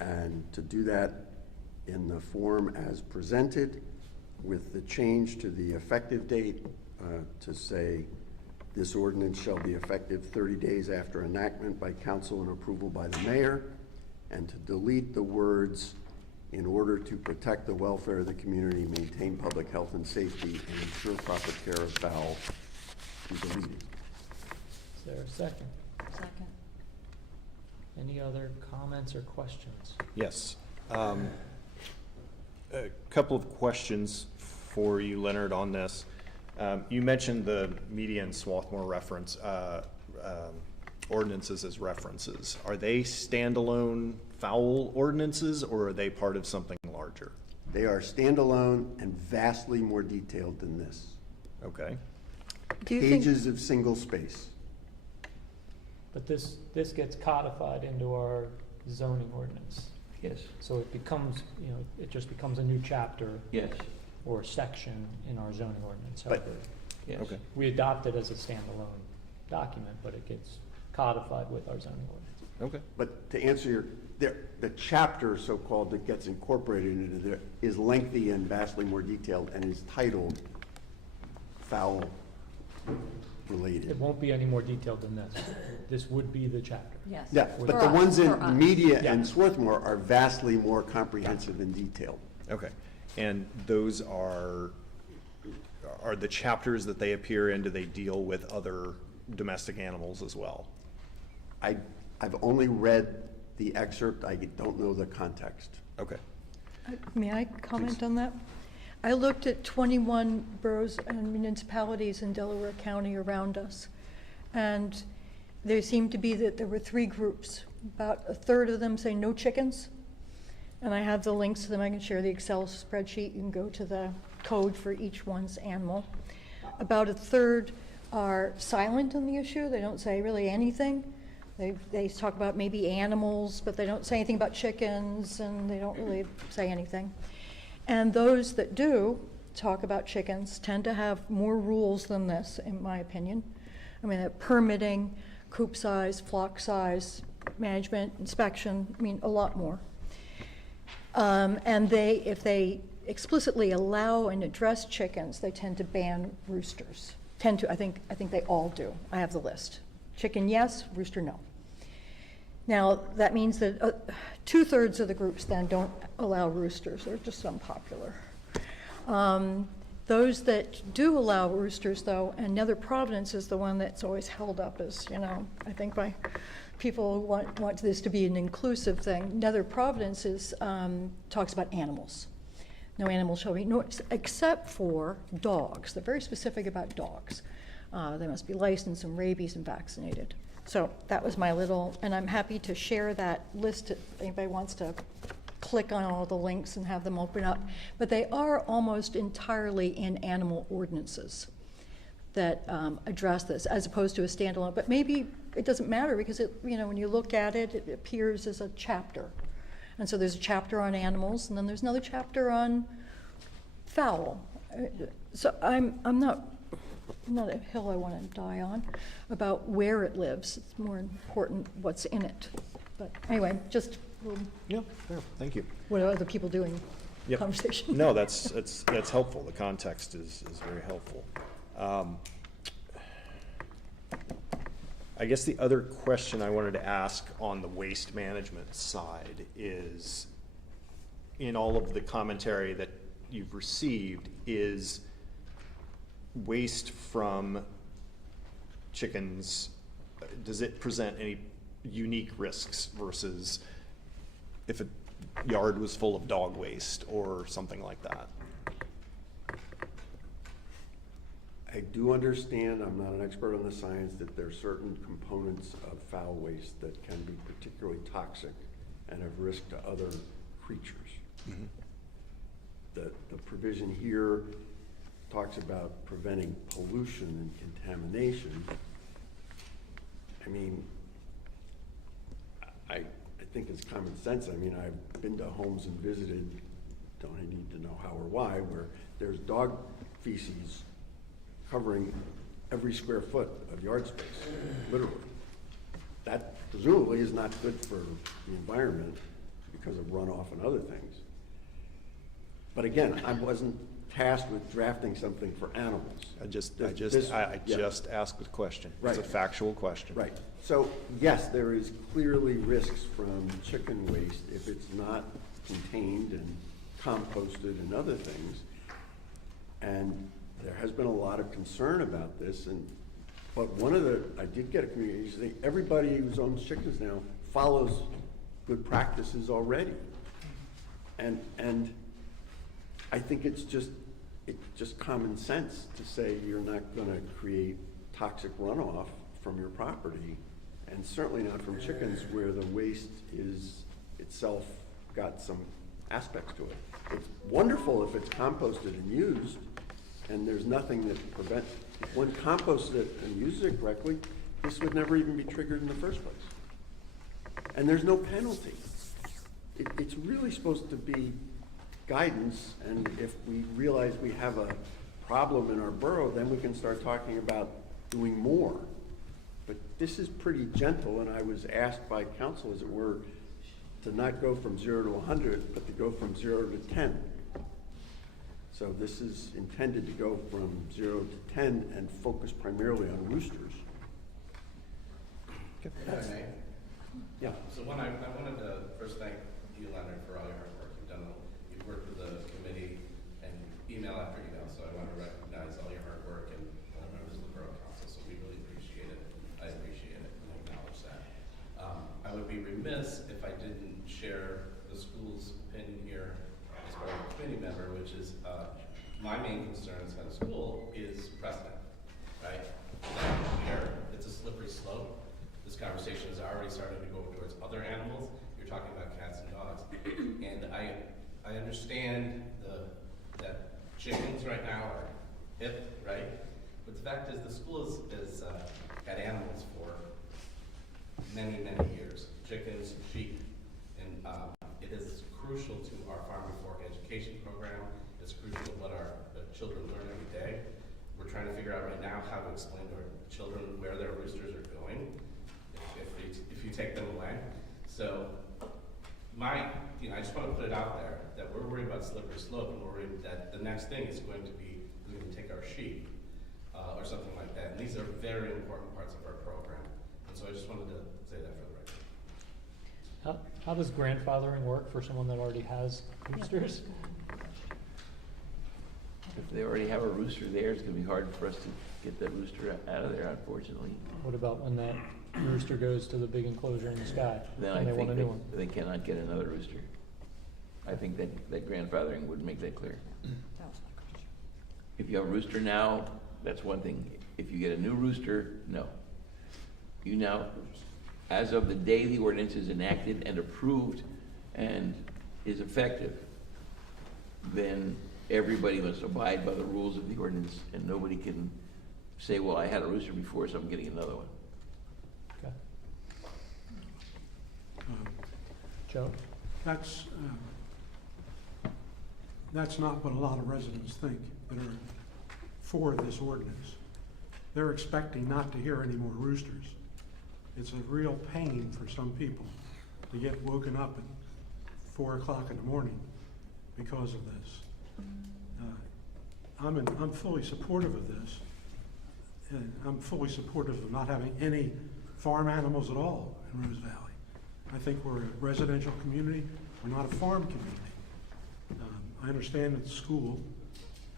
And to do that in the form as presented, with the change to the effective date, to say, this ordinance shall be effective 30 days after enactment by council and approval by the mayor, and to delete the words, in order to protect the welfare of the community, maintain public health and safety, and ensure proper care of fowl, be deleted. Is there a second? Second. Any other comments or questions? Yes. A couple of questions for you, Leonard, on this. You mentioned the Media and Swarthmore reference, ordinances as references. Are they standalone fowl ordinances, or are they part of something larger? They are standalone and vastly more detailed than this. Okay. Do you think, Pages of single space. But this gets codified into our zoning ordinance. Yes, So it becomes, it just becomes a new chapter yes, or section in our zoning ordinance. But- However, yes. Okay. we adopt it as a standalone document, but it gets codified with our zoning ordinance. Okay. But to answer the chapter, so-called, that gets incorporated into there is lengthy and vastly more detailed and is titled fowl related. It won't be any more detailed than this. This would be the chapter. yes. Yeah, For but the us, ones in for us. media Yeah. and Swarthmore are vastly more comprehensive and detailed. Okay. And those are the chapters that they appear in, do they deal with other domestic animals as well? I've only read the excerpt, I don't know the context. Okay. May I comment on that? I looked at 21 boroughs and municipalities in Delaware County around us, and there seemed to be that there were 3 groups. About a third of them say no chickens, and I have the links to them. I can share the Excel spreadsheet. You can go to the code for each one's animal. About a third are silent on the issue. They don't say really anything. They talk about maybe animals, but they don't say anything about chickens, and they don't really say anything. And those that do talk about chickens tend to have more rules than this, in my opinion. I mean, permitting, coop size, flock size, management, inspection, I mean, a lot more. And if they explicitly allow and address chickens, they tend to ban roosters. I think they all do. I have the list. Chicken, yes, rooster, no. Now, that means that 2/3 of the groups then don't allow roosters. They're just unpopular. Those that do allow roosters, though, and Nether Providence is the one that's always held up as, I think by people who want this to be an inclusive thing. Nether Providence talks about animals. No animal shall be, except for dogs. They're very specific about dogs. They must be licensed and rabies and vaccinated. So that was my little, and I'm happy to share that list if anybody wants to click on all the links and have them open up. But they are almost entirely in animal ordinances that address this, as opposed to a standalone. But maybe it doesn't matter because when you look at it, it appears as a chapter. And so there's a chapter on animals, and then there's another chapter on fowl. So I'm not a hill I want to die on about where it lives. It's more important what's in it. But anyway, just Yeah, fair. Thank you. what are other people doing? Yep. Conversation. No, that's helpful. The context is very helpful. I guess the other question I wanted to ask on the waste management side is, in all of the commentary that you've received, is waste from chickens, does it present any unique risks versus if a yard was full of dog waste or something like that? I do understand, I'm not an expert on the science, that there are certain components of fowl waste that can be particularly toxic and of risk to other creatures. Mm-hmm. The provision here talks about preventing pollution and contamination. I mean, I think it's common sense. I mean, I've been to homes and visited, don't I need to know how or why, where there's dog feces covering every square foot of yard space, literally. That presumably is not good for the environment because of runoff and other things. But again, I wasn't tasked with drafting something for animals. I just asked the question. Right. It's a factual question. Right. So yes, there is clearly risks from chicken waste if it's not contained and composted and other things. And there has been a lot of concern about this, but I did get a community saying everybody who owns chickens now follows good practices already. And I think it's just common sense to say you're not gonna create toxic runoff from your property, and certainly not from chickens where the waste is itself got some aspects to it. It's wonderful if it's composted and used, and there's nothing that prevents, if one composts it and uses it correctly, this would never even be triggered in the first place. And there's no penalty. It's really supposed to be guidance, and if we realize we have a problem in our borough, then we can start talking about doing more. But this is pretty gentle, and I was asked by council, as it were, to not go from 0 to 100, but to go from 0 to 10. So this is intended to go from 0 to 10 and focus primarily on roosters. If I may? Yeah. So I wanted to first thank you, Leonard, for all your hard work. You've worked with the committee and email after email, so I want to recognize all your hard work and all the members of the Borough Council, so we really appreciate it. I appreciate it and acknowledge that. I would be remiss if I didn't share the school's opinion here as part of a committee member, which is many, many years. Chickens, sheep, and it is crucial to our Farm to Fork education program. It's crucial to what our children learn every day. We're trying to figure out right now how to explain to our children where their roosters are going if you take them away. So I just want to put it out there that we're worried about slippery slope, and we're worried that the next thing is going to be, we're going to take our sheep or something like that. And these are very important parts of our program. And so I just wanted to say that for the record. How does grandfathering work for someone that already has roosters? If they already have a rooster there, it's gonna be hard for us to get that rooster out of there, unfortunately. What about when that rooster goes to the big enclosure in the sky Then I and they want think a new one? they cannot get another rooster. I think that grandfathering would make that clear. If you have a rooster now, that's one thing. If you get a new rooster, no. You now, as of the day the ordinance is enacted and approved and is effective, then everybody must abide by the rules of the ordinance, and nobody can say, well, I had a rooster before, so I'm getting another one. Okay. Joe? That's not what a lot of residents think that are for this ordinance. They're expecting not to hear any more roosters. It's a real pain for some people to get woken up at 4 o'clock in the morning because of this. I'm fully supportive of this. And I'm fully supportive of not having any farm animals at all in Rose Valley. I think we're a residential community. We're not a farm community. I understand that the school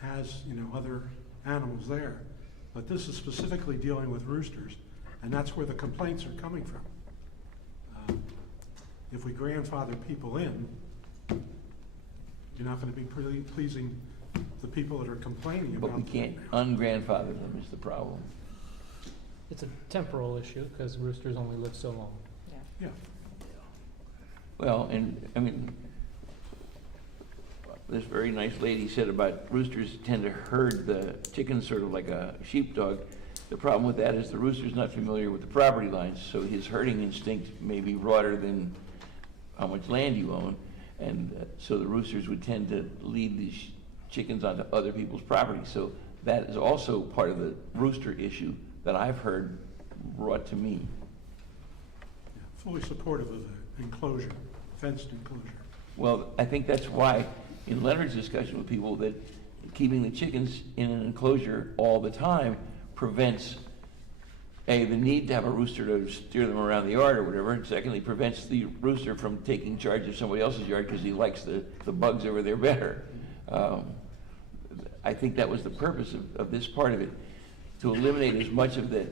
has, other animals there, but this is specifically dealing with roosters, and that's where the complaints are coming from. If we grandfather people in, you're not going to be pleasing the people that are complaining about. But we can't ungrandfather them is the problem. It's a temporal issue because roosters only live so long. Yeah. Well, and I mean, this very nice lady said about roosters tend to herd the chickens sort of like a sheepdog. The problem with that is the rooster's not familiar with the property lines, so his herding instinct may be broader than how much land you own, and so the roosters would tend to lead these chickens onto other people's property. So that is also part of the rooster issue that I've heard brought to me. Fully supportive of the enclosure, fenced enclosure. Well, I think that's why, in Leonard's discussion with people, that keeping the chickens in an enclosure all the time prevents, A, the need to have a rooster to steer them around the yard or whatever, and secondly, prevents the rooster from taking charge of somebody else's yard because he likes the bugs over there better. I think that was the purpose of this part of it, to eliminate as much of the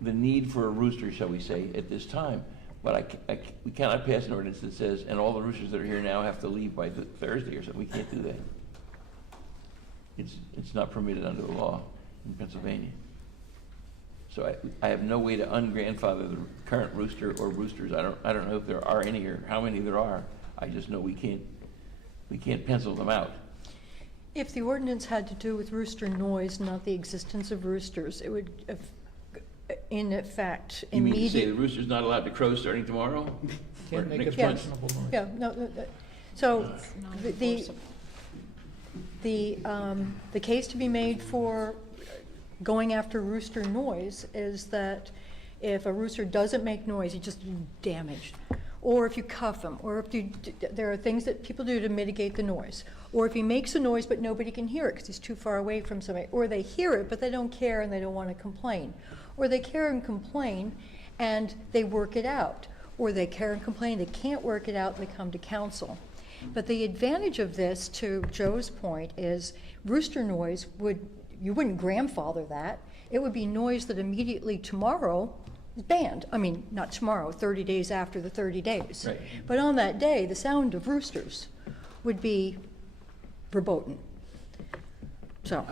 need for a rooster, shall we say, at this time. But we cannot pass an ordinance that says, and all the roosters that are here now have to leave by Thursday or something. We can't do that. It's not permitted under the law in Pennsylvania. So I have no way to ungrandfather the current rooster or roosters. I don't know if there are any or how many there are. I just know we can't pencil them out. If the ordinance had to do with rooster noise, not the existence of roosters, it would, in effect, You mean to say immediate. the rooster's not allowed to crow starting tomorrow? Can't Or make a next Yes. month? questionable noise. Yeah, no, so the case to be made for going after rooster noise is that if a rooster doesn't make noise, he's just damaged. Or if you cuff him, or if there are things that people do to mitigate the noise. Or if he makes a noise but nobody can hear it because he's too far away from somebody. Or they hear it but they don't care and they don't want to complain. Or they care and complain and they work it out. Or they care and complain, they can't work it out, and they come to council. But the advantage of this, to Joe's point, is rooster noise you wouldn't grandfather that. It would be noise that immediately tomorrow is banned. I mean, not tomorrow, 30 days after the 30 days. Right. But on that day, the sound of roosters would be verboten. So,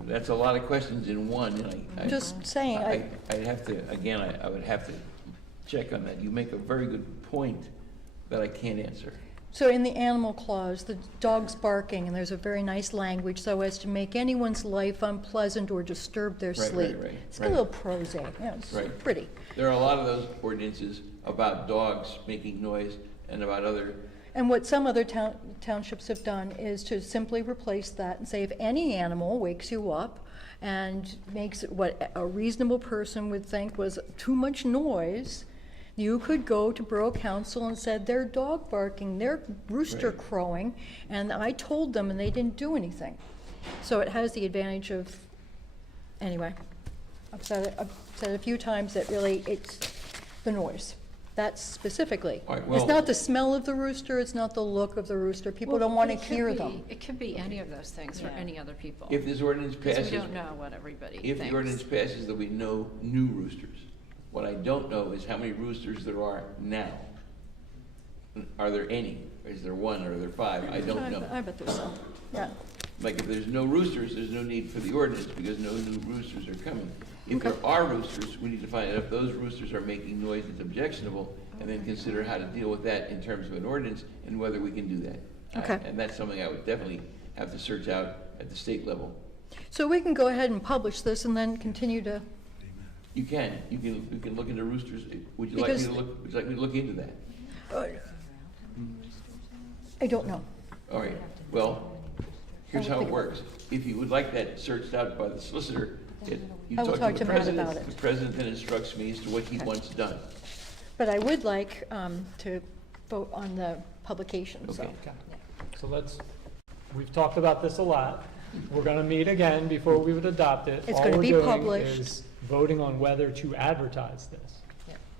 That's a lot of questions in one, and I just saying, I'd have to, again, I would have to check on that. You make a very good point that I can't answer. So in the animal clause, the dog's barking, and there's a very nice language so as to make anyone's life unpleasant or disturb their sleep. Right. It's got a little prose, it's Right. pretty. There are a lot of those ordinances about dogs making noise and about other, And what some other townships have done is to simply replace that and say if any animal wakes you up and makes what a reasonable person would think was too much noise, you could go to Borough Council and said, their dog barking, their rooster Right. crowing, and I told them and they didn't do anything. So it has the advantage of, anyway, I've said it a few times that really it's the noise. That's specifically. All right, It's well- not the smell of the rooster, it's not the look of the rooster. People don't want to hear them. It could be any of those things for any other people. if this ordinance Because passes. we don't know what everybody If thinks. the ordinance passes, there'll be no new roosters. What I don't know is how many roosters there are now. Are there any? Is there one, or are there five? I don't know. I bet there's some, yeah. Like, if there's no roosters, there's no need for the ordinance, because no new roosters are coming. If there are roosters, we need to find out if those roosters are making noise that's objectionable, and then consider how to deal with that in terms of an ordinance, and whether we can do that. Okay. And that's something I would definitely have to search out at the state level. So we can go ahead and publish this and then continue to, You can look into roosters. Would you like me Because- to look into that? I don't know. All right, well, here's how it works. If you would like that searched out by the solicitor, you I will talk to to the Matt president. about it. The president then instructs me as to what he wants done. But I would like to vote on the publication, so. Okay. So we've talked about this a lot. We're gonna meet again before we would adopt it. It's gonna be All we're published. doing is voting on whether to advertise this.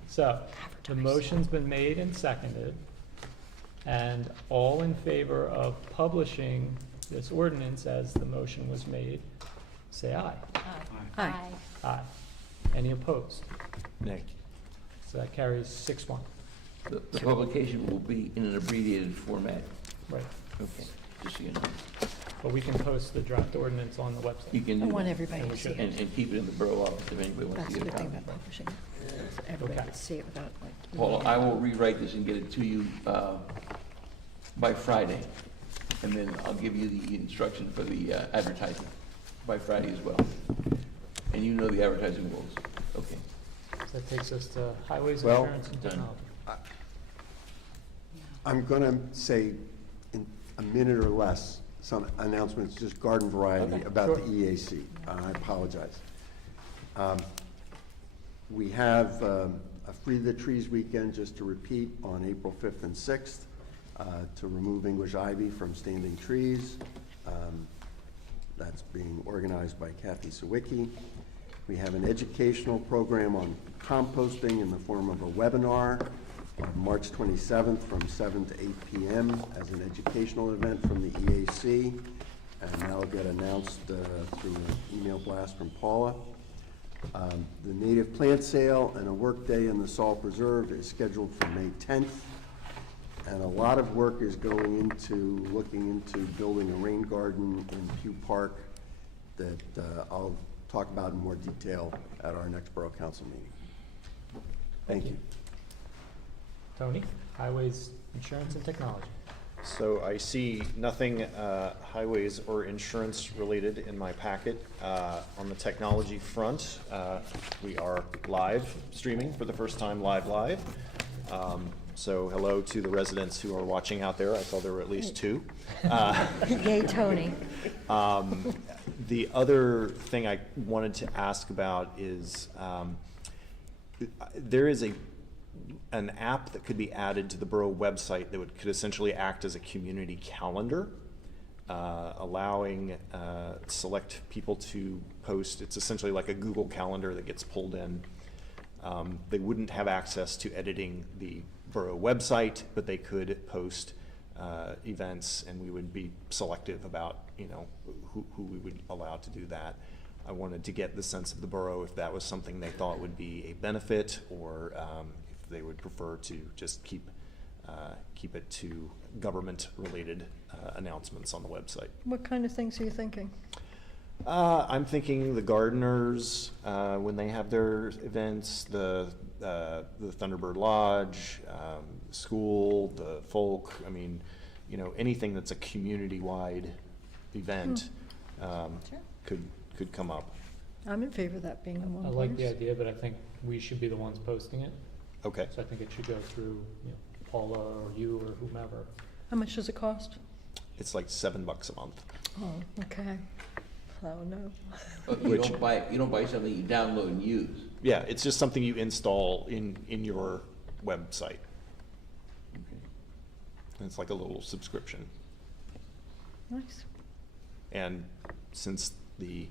So, the motion's been made and seconded, and all in favor of publishing this ordinance as the motion was made, say aye. Aye. Aye. Any opposed? Nick? So that carries 6-1. The publication will be in an abbreviated format. Right. Okay, just so you know. But we can post the draft ordinance on the website. You can I do want that. everybody to see it. And keep it in the borough office if anybody wants That's to the get a good thing copy. about publishing. So everybody Okay. can see it without like. Paula, I will rewrite this and get it to you by Friday. And then I'll give you the instruction for the advertising by Friday as well. And you know the advertising rules. Okay. So that takes us to highways, Well, insurance, and done. technology. I'm gonna say in a minute or less, some announcements, just garden variety, Okay, about sure. the EAC. I apologize. We have a Free the Trees weekend, just to repeat, on April 5th and 6th, to remove English ivy from standing trees. That's being organized by Kathy Sawicki. We have an educational program on composting in the form of a webinar on March 27th from 7 to 8 p.m. as an educational event from the EAC, and that'll get announced through an email blast from Paula. The native plant sale and a work day in the Salt Preserve is scheduled for May 10th, and a lot of work is going into looking into building a rain garden in Pew Park that I'll talk about in more detail at our next Borough Council meeting. Thank you. Tony, highways, insurance, and technology. So I see nothing highways or insurance related in my packet. On the technology front, we are live streaming for the first time, live. So hello to the residents who are watching out there. I saw there were at least 2. Yay, Tony. The other thing I wanted to ask about is there is an app that could be added to the borough website that could essentially act as a community calendar, allowing select people to post. It's essentially like a Google Calendar that gets pulled in. They wouldn't have access to editing the borough website, but they could post events, and we would be selective about who we would allow to do that. I wanted to get the sense of the borough if that was something they thought would be a benefit, or if they would prefer to just keep it to government-related announcements on the website. What kind of things are you thinking? I'm thinking the gardeners, when they have their events, the Thunderbird Lodge, school, the folk, I mean, you know, anything that's a community-wide event, could come up. I'm in favor of that being in one I place. like the idea, but I think we should be the ones posting it. Okay. So I think it should go through, you know, Paula or you or whomever. How much does it cost? It's like $7 a month. Oh, okay. Oh, no. You don't buy something you download and use. Yeah, it's just something you install in your website. And it's like a little subscription. Nice. And since the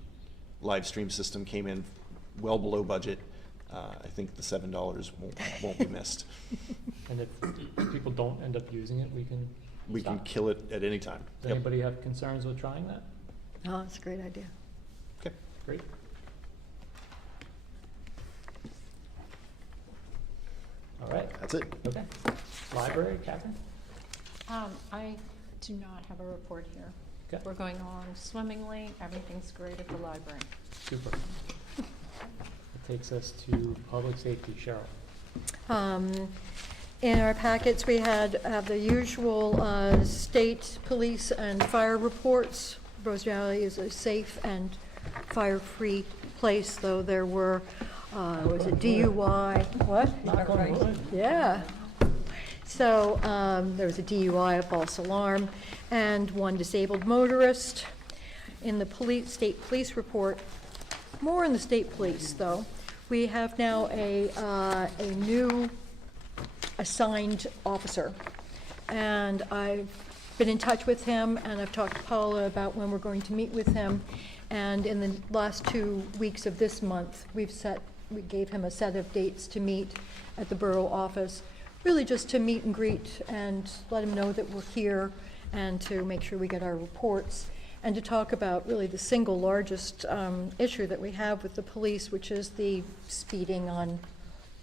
live stream system came in well below budget, I think the $7 won't be missed. And if people don't end up using it, we can can kill it at any time. Does anybody have concerns with trying that? Oh, that's a great idea. Okay. Great. All right. That's it. Okay. Library, Catherine? I do not have a report here. Okay. We're going along swimmingly. Everything's great at the library. Super. It takes us to public safety. Cheryl. In our packets, we had the usual state police and fire reports. Rose Valley is a safe and fire-free place, though there were, was it DUI? What? Knock on wood. Yeah. So there was a DUI, a false alarm, and one disabled motorist. In the state police report, more in the state police, though, we have now a new assigned officer. And I've been in touch with him, and I've talked to Paula about when we're going to meet with him. And in the last 2 weeks of this month, we gave him a set of dates to meet at the borough office, really just to meet and greet and let him know that we're here and to make sure we get our reports and to talk about really the single largest issue that we have with the police, which is the speeding on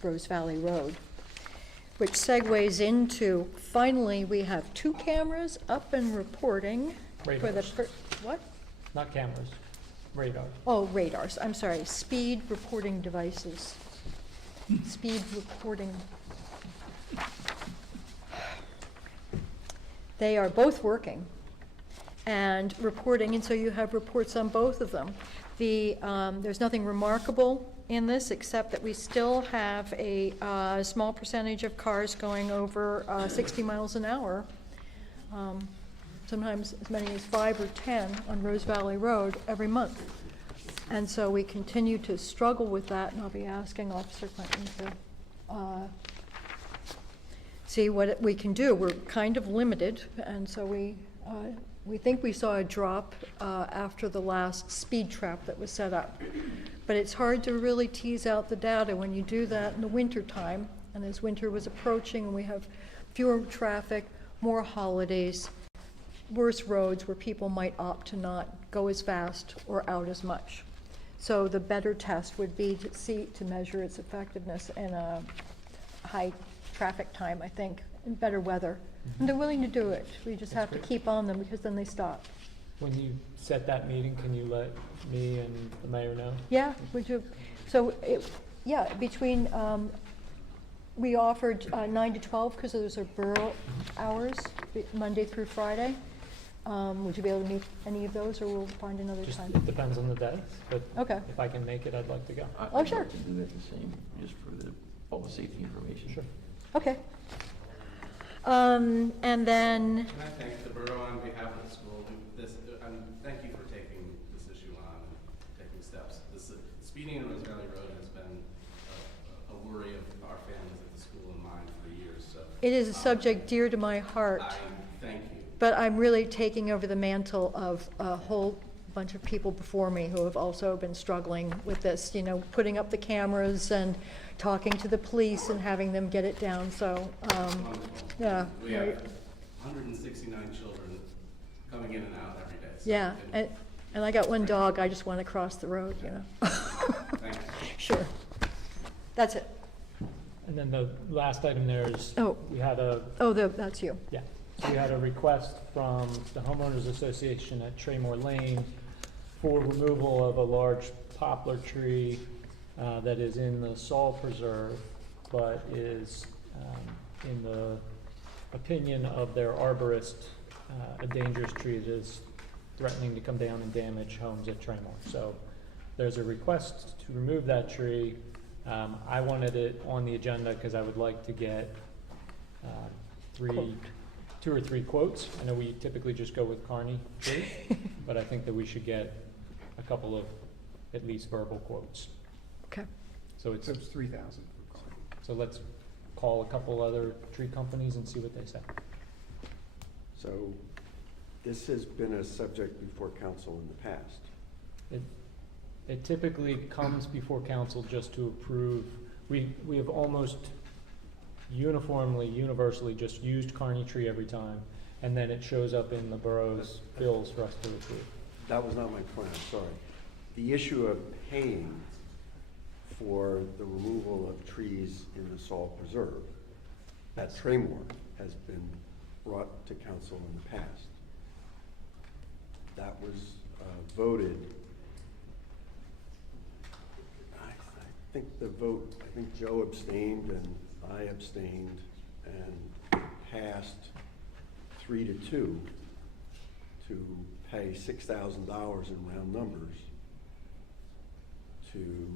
Rose Valley Road, which segues into, finally, we have 2 cameras up and reporting for the, Radars. what? Not cameras, radar. Oh, radars, I'm sorry, speed reporting devices. Speed reporting. They are both working and reporting, and so you have reports on both of them. There's nothing remarkable in this, except that we still have a small percentage of cars going over 60 miles an hour. Sometimes as many as 5 or 10 on Rose Valley Road every month. And so we continue to struggle with that, and I'll be asking Officer Clinton to see what we can do. We're kind of limited, and so we think we saw a drop after the last speed trap that was set up. But it's hard to really tease out the data when you do that in the winter time. And as winter was approaching and we have fewer traffic, more holidays, worse roads where people might opt to not go as fast or out as much. So the better test would be to measure its effectiveness in a high traffic time, I think, in better weather. And they're willing to do it. We just have to keep on them because then they stop. When you set that meeting, can you let me and the mayor know? Yeah, would you? So, between, we offered 9 to 12 because those are borough hours, Monday through Friday. Would you be able to meet any of those, or we'll find another Just, time? it depends on the day, but Okay. if I can make it, I'd like to go. Oh, sure. I'd like to do that the same, just for the public safety information. Sure. Okay. And then, Can I thank the borough on behalf of the school? Thank you for taking this issue on and taking steps. Speeding on Rose Valley Road has been a worry of our families at the school and mine for years, so. it is a subject dear to my heart. Thank you. But I'm really taking over the mantle of a whole bunch of people before me who have also been struggling with this, putting up the cameras and talking to the police and having them get it down, so, yeah. We have 169 children coming in and out every day. So Yeah, and I got one dog, I just want to cross the road, Thank you. Sure. That's it. And then the last item there is, Oh. we had a, That's you. yeah, we had a request from the homeowners association at Traymore Lane for removal of a large poplar tree that is in the Saul Preserve, but is, in the opinion of their arborist, a dangerous tree that is threatening to come down and damage homes at Tremor. So there's a request to remove that tree. I wanted it on the agenda because I would like to get two or three quotes. I know we typically just go with Carney tree, but I think that we should get a couple of at least verbal quotes. Okay. So it's, So it's 3,000. so let's call a couple other tree companies and see what they say. So this has been a subject before council in the past. It typically comes before council just to approve. We have almost universally just used Carney tree every time, and then it shows up in the borough's bills for us to approve. That was not my point, I'm sorry. The issue of paying for the removal of trees in the Saul Preserve at Tremor has been brought to council in the past. That was voted, I think Joe abstained and I abstained, and passed 3-2 to pay $6,000 in round numbers to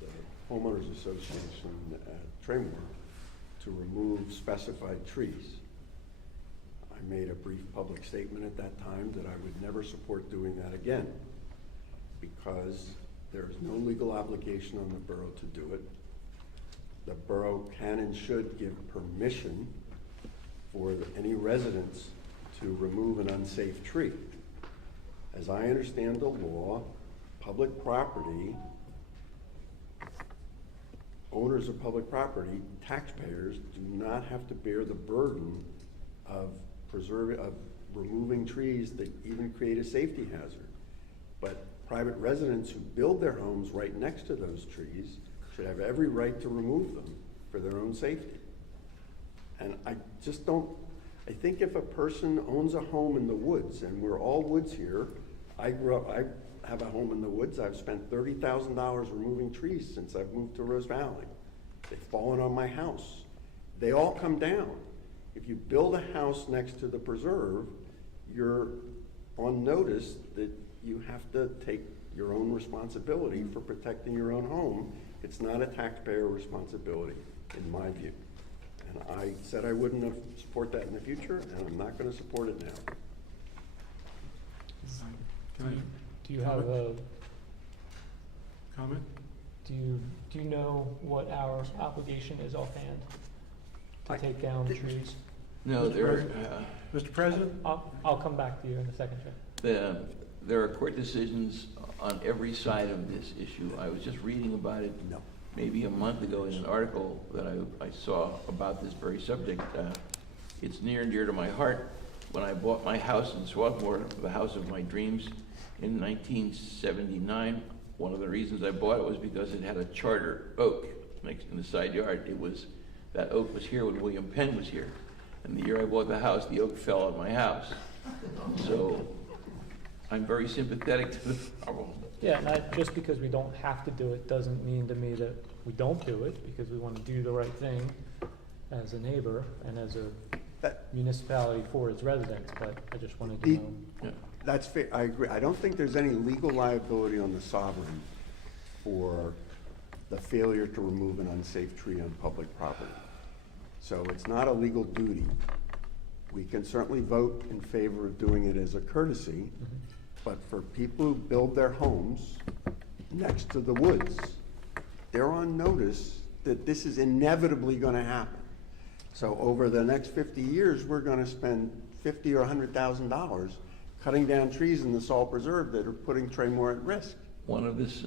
the Homeowners Association at Tremor to remove specified trees. I made a brief public statement at that time that I would never support doing that again, because there is no legal obligation on the borough to do it. The borough can and should give permission for any residents to remove an unsafe tree. As I understand the law, public property, owners of public property, taxpayers, do not have to bear the burden of removing trees that even create a safety hazard. But private residents who build their homes right next to those trees should have every right to remove them for their own safety. And I just don't, I think if a person owns a home in the woods, and we're all woods here, I have a home in the woods, I've spent $30,000 removing trees since I've moved to Rose Valley. They've fallen on my house. They all come down. If you build a house next to the preserve, you're on notice that you have to take your own responsibility for protecting your own home. It's not a taxpayer responsibility, in my view. And I said I wouldn't support that in the future, and I'm not going to support it now. Do you have a comment? Do you know what our obligation is offhand to take down trees? No, Mr. President? I'll come back to you in a second, Jeff. There are court decisions on every side of this issue. I was just reading about it maybe a month ago in an article that I saw about this very subject. It's near and dear to my heart. When I bought my house in Swarthmore, the house of my dreams, in 1979, one of the reasons I bought it was because it had a charter oak next in the side yard. That oak was here when William Penn was here. And the year I bought the house, the oak fell on my house. So I'm very sympathetic to the problem. Yeah, and just because we don't have to do it doesn't mean to me that we don't do it, because we want to do the right thing as a neighbor and as a municipality for its residents, but I just wanted to know. Yeah. That's fair, I agree. I don't think there's any legal liability on the sovereign for the failure to remove an unsafe tree on public property. So it's not a legal duty. We can certainly vote in favor of doing it as a courtesy, but for people who build their homes next to the woods, they're on notice that this is inevitably going to happen. So over the next 50 years, we're going to spend $50,000 or $100,000 cutting down trees in the Saul Preserve that are putting Tremor at risk.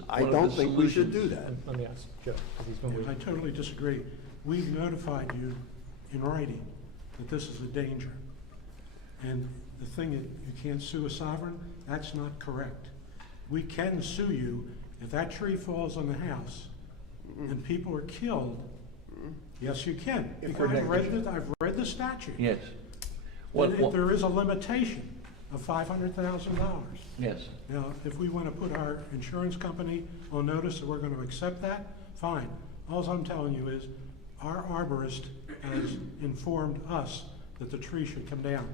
I don't think we should do that. Let me ask Joe, because he's been waiting. I totally disagree. We've notified you in writing that this is a danger. And the thing that you can't sue a sovereign, that's not correct. We can sue you if that tree falls on the house and people are killed. Yes, you can. Because I've read the statute. Yes. There is a limitation of $500,000. Yes. Now, if we want to put our insurance company on notice that we're going to accept that, fine. All I'm telling you is, our arborist has informed us that the tree should come down.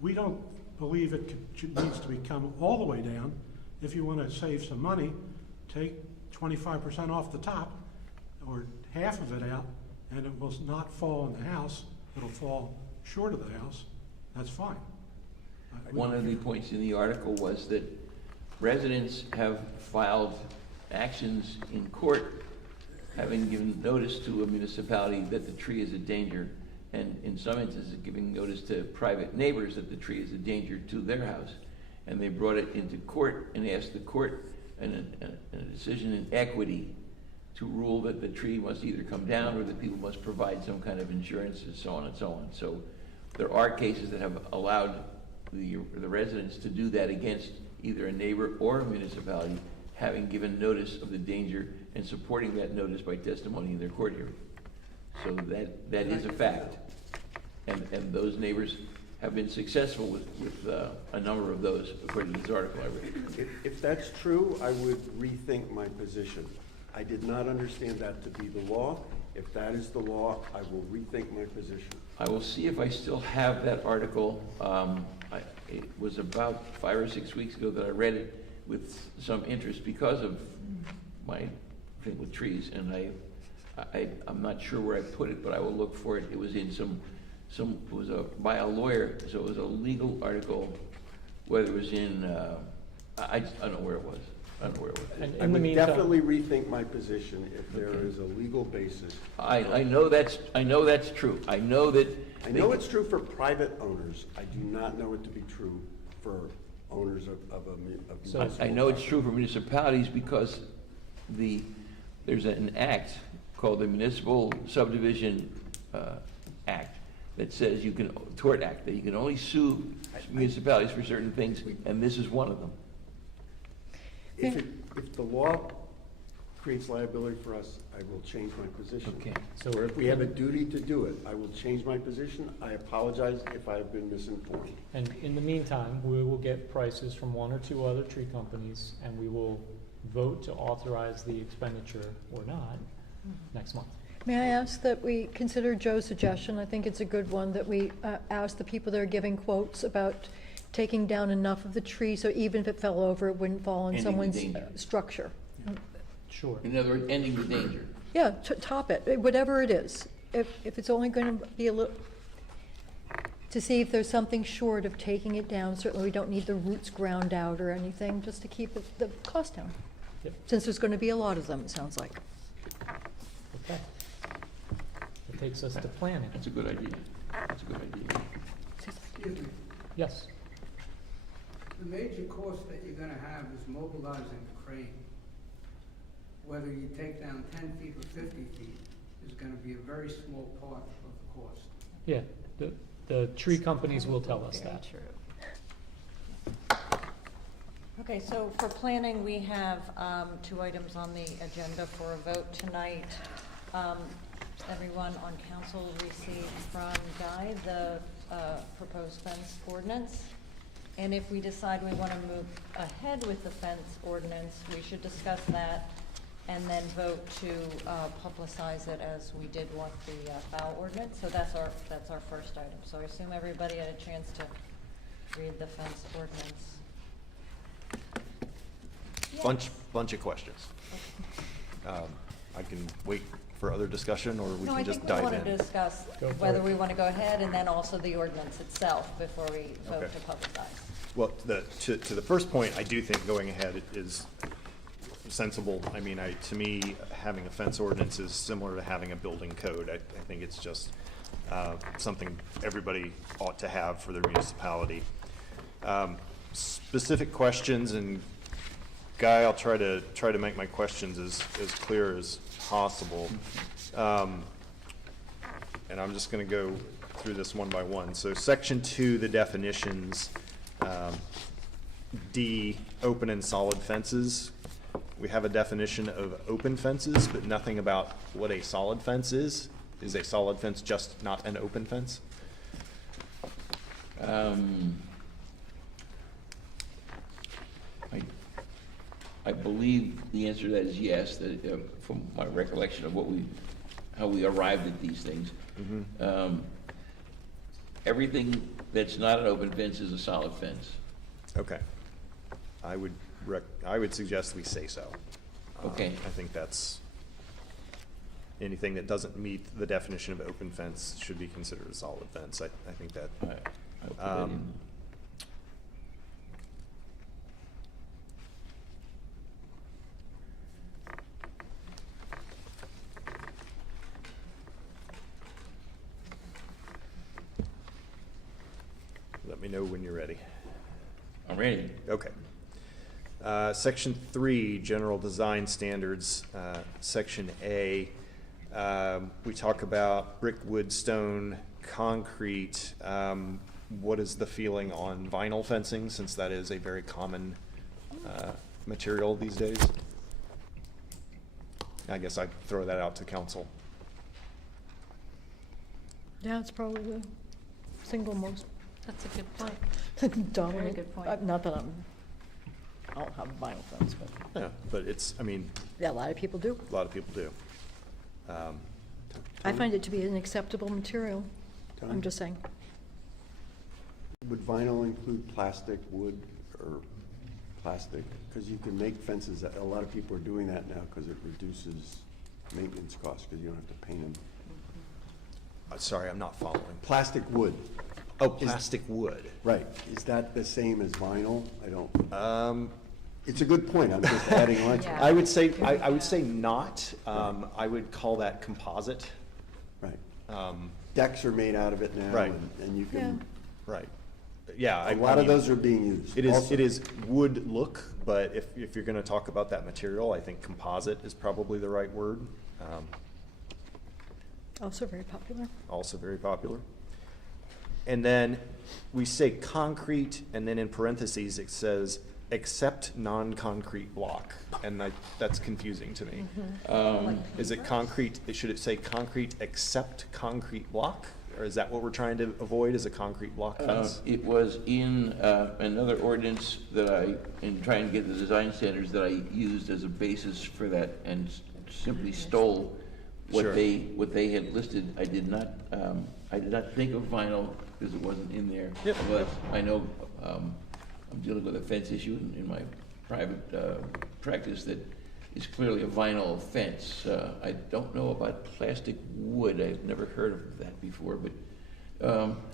We don't believe it needs to come all the way down. If you want to save some money, take 25% off the top, or half of it out, and it will not fall on the house. It'll fall short of the house. That's fine. One of the points in the article was that residents have filed actions in court, having given notice to a municipality that the tree is a danger, and in some instances giving notice to private neighbors that the tree is a danger to their house. And they brought it into court and asked the court, in a decision in equity, to rule that the tree must either come down or that people must provide some kind of insurance, and so on and so on. So there are cases that have allowed the residents to do that against either a neighbor or a municipality, having given notice of the danger and supporting that notice by testimony in their court hearing. So that is a fact. And those neighbors have been successful with a number of those, according to this article I read. If that's true, I would rethink my position. I did not understand that to be the law. If that is the law, I will rethink my position. I will see if I still have that article. It was about 5 or 6 weeks ago that I read it with some interest because of my thing with trees, and I'm not sure where I put it, but I will look for it. It was in it was by a lawyer, so it was a legal article. Whether it was in, I don't know where it was. I don't know where it was. And I in the would meantime, definitely rethink my position if there is a legal basis. I know that's true. I know that. I know it's true for private owners. I do not know it to be true for owners of municipal. I know it's true for municipalities because there's an act called the Municipal Subdivision Act that says tort act, that you can only sue municipalities for certain things, and this is one of them. If the law creates liability for us, I will change my position. Okay. Or if we have a duty to do it, I will change my position. I apologize if I have been misinformed. and in the meantime, we will get prices from 1 or 2 other tree companies, and we will vote to authorize the expenditure or not next month. May I ask that we consider Joe's suggestion? I think it's a good one, that we ask the people that are giving quotes about taking down enough of the tree so even if it fell over, it wouldn't fall on Ending the someone's danger. structure. Sure. In other words, ending the danger. Yeah, top it, whatever it is. If it's only going to be a little, to see if there's something short of taking it down. Certainly we don't need the roots ground out or anything, just to keep the cost down. Yep. Since there's going to be a lot of them, it sounds like. Okay. It takes us to planning. That's a good idea. That's a good idea. Excuse me, Yes. the major cost that you're gonna have is mobilizing the crane. Whether you take down 10 feet or 50 feet is gonna be a very small part of the cost. Yeah, the tree companies will tell us that. Okay, so for planning, we have 2 items on the agenda for a vote tonight. Everyone on council received from Guy the proposed fence ordinance. And if we decide we want to move ahead with the fence ordinance, we should discuss that and then vote to publicize it as we did with the foul ordinance. So that's our first item. So I assume everybody had a chance to read the fence ordinance. Bunch of questions. I can wait for other discustion, or we No, can I just think we dive want to in. discuss Go for whether it. we want to go ahead and then also the ordinance itself before we vote Okay. to publicize. Well, to the first point, I do think going ahead is sensible. I mean, to me, having a fence ordinance is similar to having a building code. I think it's just something everybody ought to have for their municipality. Specific questions, and Guy, I'll try to make my questions as clear as possible. And I'm just going to go through this one by one. So section 2, the definitions, D, open and solid fences. We have a definition of open fences, but nothing about what a solid fence is. Is a solid fence just not an open fence? I believe the answer to that is yes, that, from my recollection of how we arrived at these things. Everything that's not an open fence is a solid fence. Okay. I would suggest we say so. Okay. I think that's, anything that doesn't meet the definition of open fence should be considered a solid fence. I think that. I'll put that in. Let me know when you're ready. I'm ready. Okay. Section 3, general design standards, section A, we talk about brick, wood, stone, concrete. What is the feeling on vinyl fencing, since that is a very common material these days? I guess I'd throw that out to council. Yeah, it's probably the single most That's a good point. dominant. Very good point. Not that I don't have a vinyl fence, but Yeah, but it's, I mean, yeah, a lot of people do. a lot of people do. I find it to be an acceptable material. I'm just saying. Would vinyl include plastic, wood, or plastic? Because you can make fences, a lot of people are doing that now because it reduces maintenance costs because you don't have to paint them. Sorry, I'm not following. Plastic wood. Oh, plastic wood. Right. Is that the same as vinyl? I don't. It's a good point. I'm just adding on to it. I would say, I would say not. I would call that composite. Right. Decks are made out of it now. Right. And you can. Right. Yeah. A lot of those are being used. It is wood look, but if you're gonna talk about that material, I think composite is probably the right word. Also very popular. Also very popular. And then we say concrete, and then in parentheses, it says, except non-concrete block, and that's confusing to me. Is it concrete, should it say concrete except concrete block? Or is that what we're trying to avoid, is a concrete block fence? It was in another ordinance that in trying to get the design standards that I used as a basis for that, and simply stole what Sure. they had listed. I did not think of vinyl because it wasn't in there. Yep. But I know I'm dealing with a fence issue in my private practice that is clearly a vinyl fence. I don't know about plastic wood. I've never heard of that before, but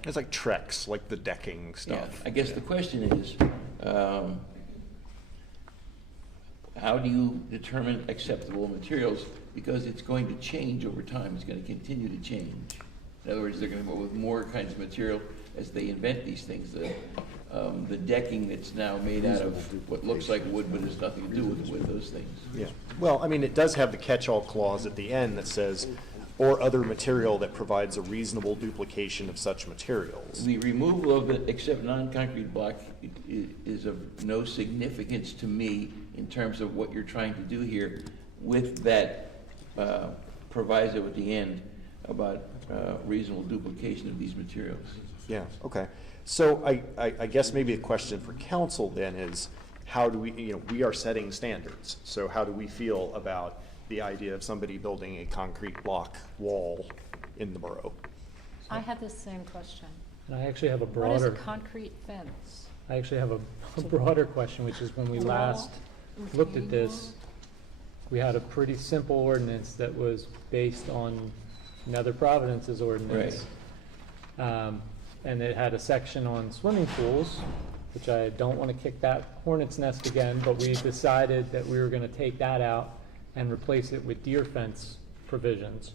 It's like Trex, like the decking stuff. yeah, I guess the question is, how do you determine acceptable materials? Because it's going to change over time. It's going to continue to change. In other words, they're going to go with more kinds of material as they invent these things. The decking that's now made out of what looks like wood but has nothing to do with wood, those things. Yeah, well, I mean, it does have the catch-all clause at the end that says, or other material that provides a reasonable duplication of such materials. The removal of the except non-concrete block is of no significance to me in terms of what you're trying to do here with that proviso at the end about reasonable duplication of these materials. Yeah, okay. So I guess maybe a question for council then is, how do we, we are setting standards. So how do we feel about the idea of somebody building a concrete block wall in the borough? I had the same question. And I actually have a What is a broader, concrete fence? I actually have a broader question, which is when we last looked at this, we had a pretty simple ordinance that was based on Nether Providence's ordinance. And it had a section on swimming pools, which I don't want to kick that hornet's nest again, but we decided that we were going to take that out and replace it with deer fence provisions.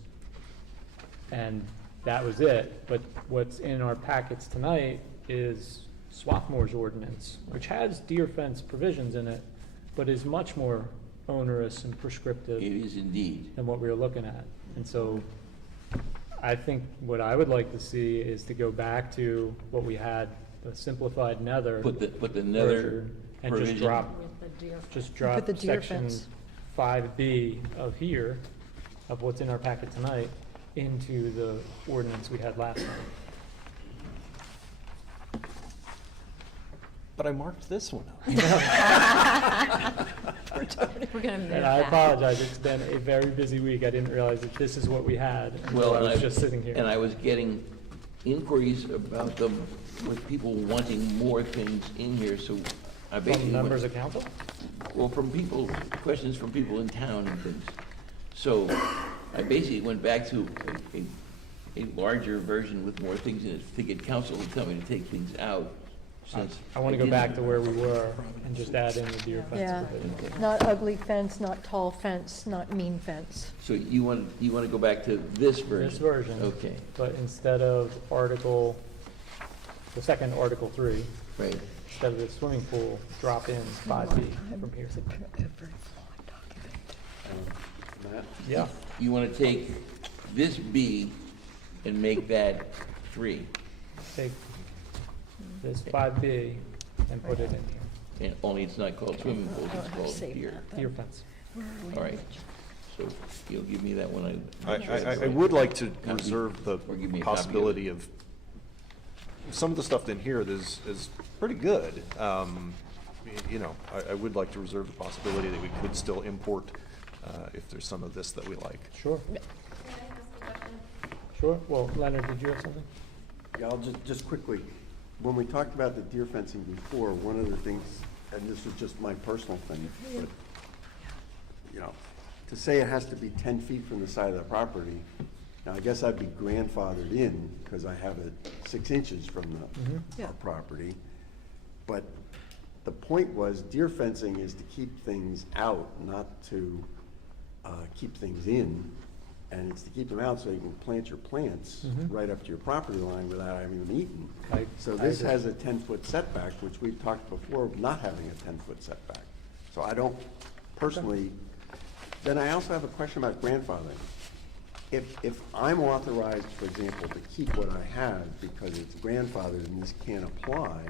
And that was it. But what's in our packets tonight is Swarthmore's ordinance, which has deer fence provisions in it, but is much more onerous and prescriptive. It is indeed. Than what we were looking at. And so I think what I would like to see is to go back to what we had, the simplified Nether. Put the Nether version, and provision. just drop Put the deer section fence. 5B of here, of what's in our packet tonight, into the ordinance we had last time. But I marked this one up. We're gonna move And I that. apologize, it's been a very busy week. I didn't realize that this is what we had until I was just sitting here. And I was getting inquiries about them with people wanting more things in here, so I basically. From members of council? Well, from people, questions from people in town and things. So I basically went back to a larger version with more things in it to get council to tell me to take things out. Since I want to go didn't- back to where we were and just add in the deer fence Yeah, provision. not ugly fence, not tall fence, not mean fence. So you want to go back to this version? This version. Okay, But instead of the second Article 3, right. instead of the swimming pool, drop in 5B from here. Matt? Yeah, You want to take this B and make that 3, take this 5B and put it in here. and only it's not called swimming pool, it's called deer. Deer fence. All right, so you'll give me that one. I would like to Copy. reserve the Or give me a copy of possibility it. of, some of the stuff in here is pretty good. You know, I would like to reserve the possibility that we could still import if there's some of this that we like. Sure, Can I ask a question? sure. Well, Leonard, did you have something? Yeah, I'll just quickly, when we talked about the deer fencing before, one of the things, and this was just my personal thing, but, you know, to say it has to be 10 feet from the side of the property, now I guess I'd be grandfathered in because I have it 6 inches from the Yeah. property. But the point was deer fencing is to keep things out, not to keep things in. And it's to keep them out so you can plant your plants right up to your property line without having them eaten. So this has a 10-foot setback, which we've talked before of not having a 10-foot setback. So I don't personally, then I also have a question about grandfathering. If I'm authorized, for example, to keep what I have because it's grandfathered and this can't apply,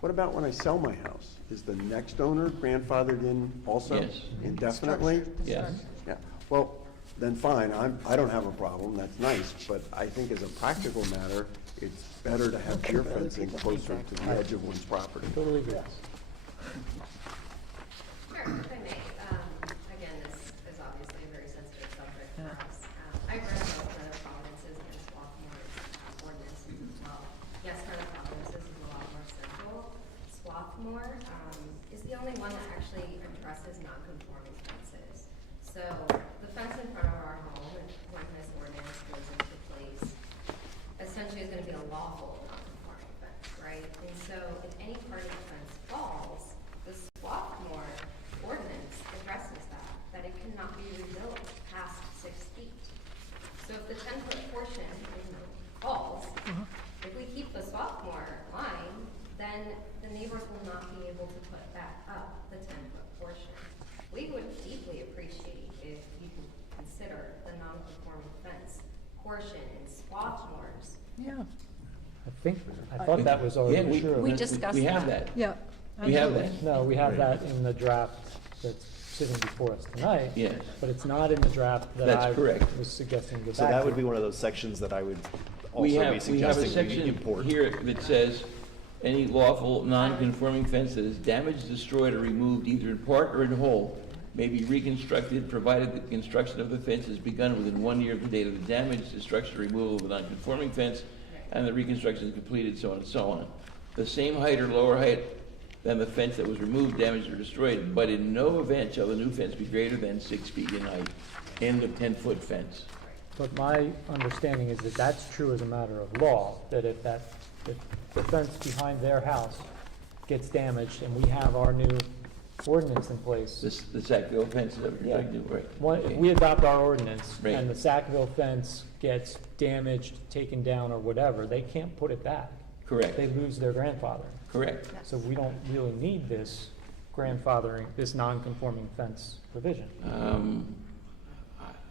what about when I sell my house? Is the next owner grandfathered in also? Yes. Indefinitely? Yes. Yeah, well, then fine, I don't have a problem, that's nice, but I think as a practical matter, it's better to have deer fencing closer to the edge of one's property. Totally agree. Sure, if I may, again, this is obviously a very sensitive subject for us. I've read both Town Providence's and Swarthmore's ordinances as well. Yes, Town Providence's is a lot more simple. Swarthmore is the only one that actually addresses non-conforming fences. So the fence in front of our home, when this ordinance goes into place, essentially is gonna be a lawful non-conforming fence, right? And so if any part of the fence falls, the Swarthmore ordinance addresses that it cannot be rebuilt past 6 feet. So if the 10-foot portion, falls, if we keep the Swarthmore line, then the neighbors will not be able to put back up the 10-foot portion. We would deeply appreciate if you could consider the non-conforming fence portion in Swarthmore's. Yeah. I thought that was already true. We discussed We have that. that. Yeah. We have that. No, we have that in the draft that's sitting before us tonight. Yes. But it's not in the draft that That's I correct. was suggesting go back to. So that would be one of those sections that I would We also be have a suggesting we section import. here that says, any lawful non-conforming fence that is damaged, destroyed, or removed either in part or in whole may be reconstructed, provided the construction of the fence is begun within 1 year of the date of the damage, destruction, or removal of the non-conforming fence, and the reconstruction is completed, so on and so on. The same height or lower height than the fence that was removed, damaged, or destroyed, but in no event shall the new fence be greater than 6 feet in height. End of 10-foot fence. But my understanding is that that's true as a matter of law, that if the fence behind their house gets damaged and we have our new ordinance in place. The Sackville fence, is that what you're Yeah. talking about? Right. If we adopt our ordinance Right. and the Sackville fence gets damaged, taken down, or whatever, they can't put it back. Correct. They lose their grandfather. Correct. So we don't really need this grandfathering, this non-conforming fence provision.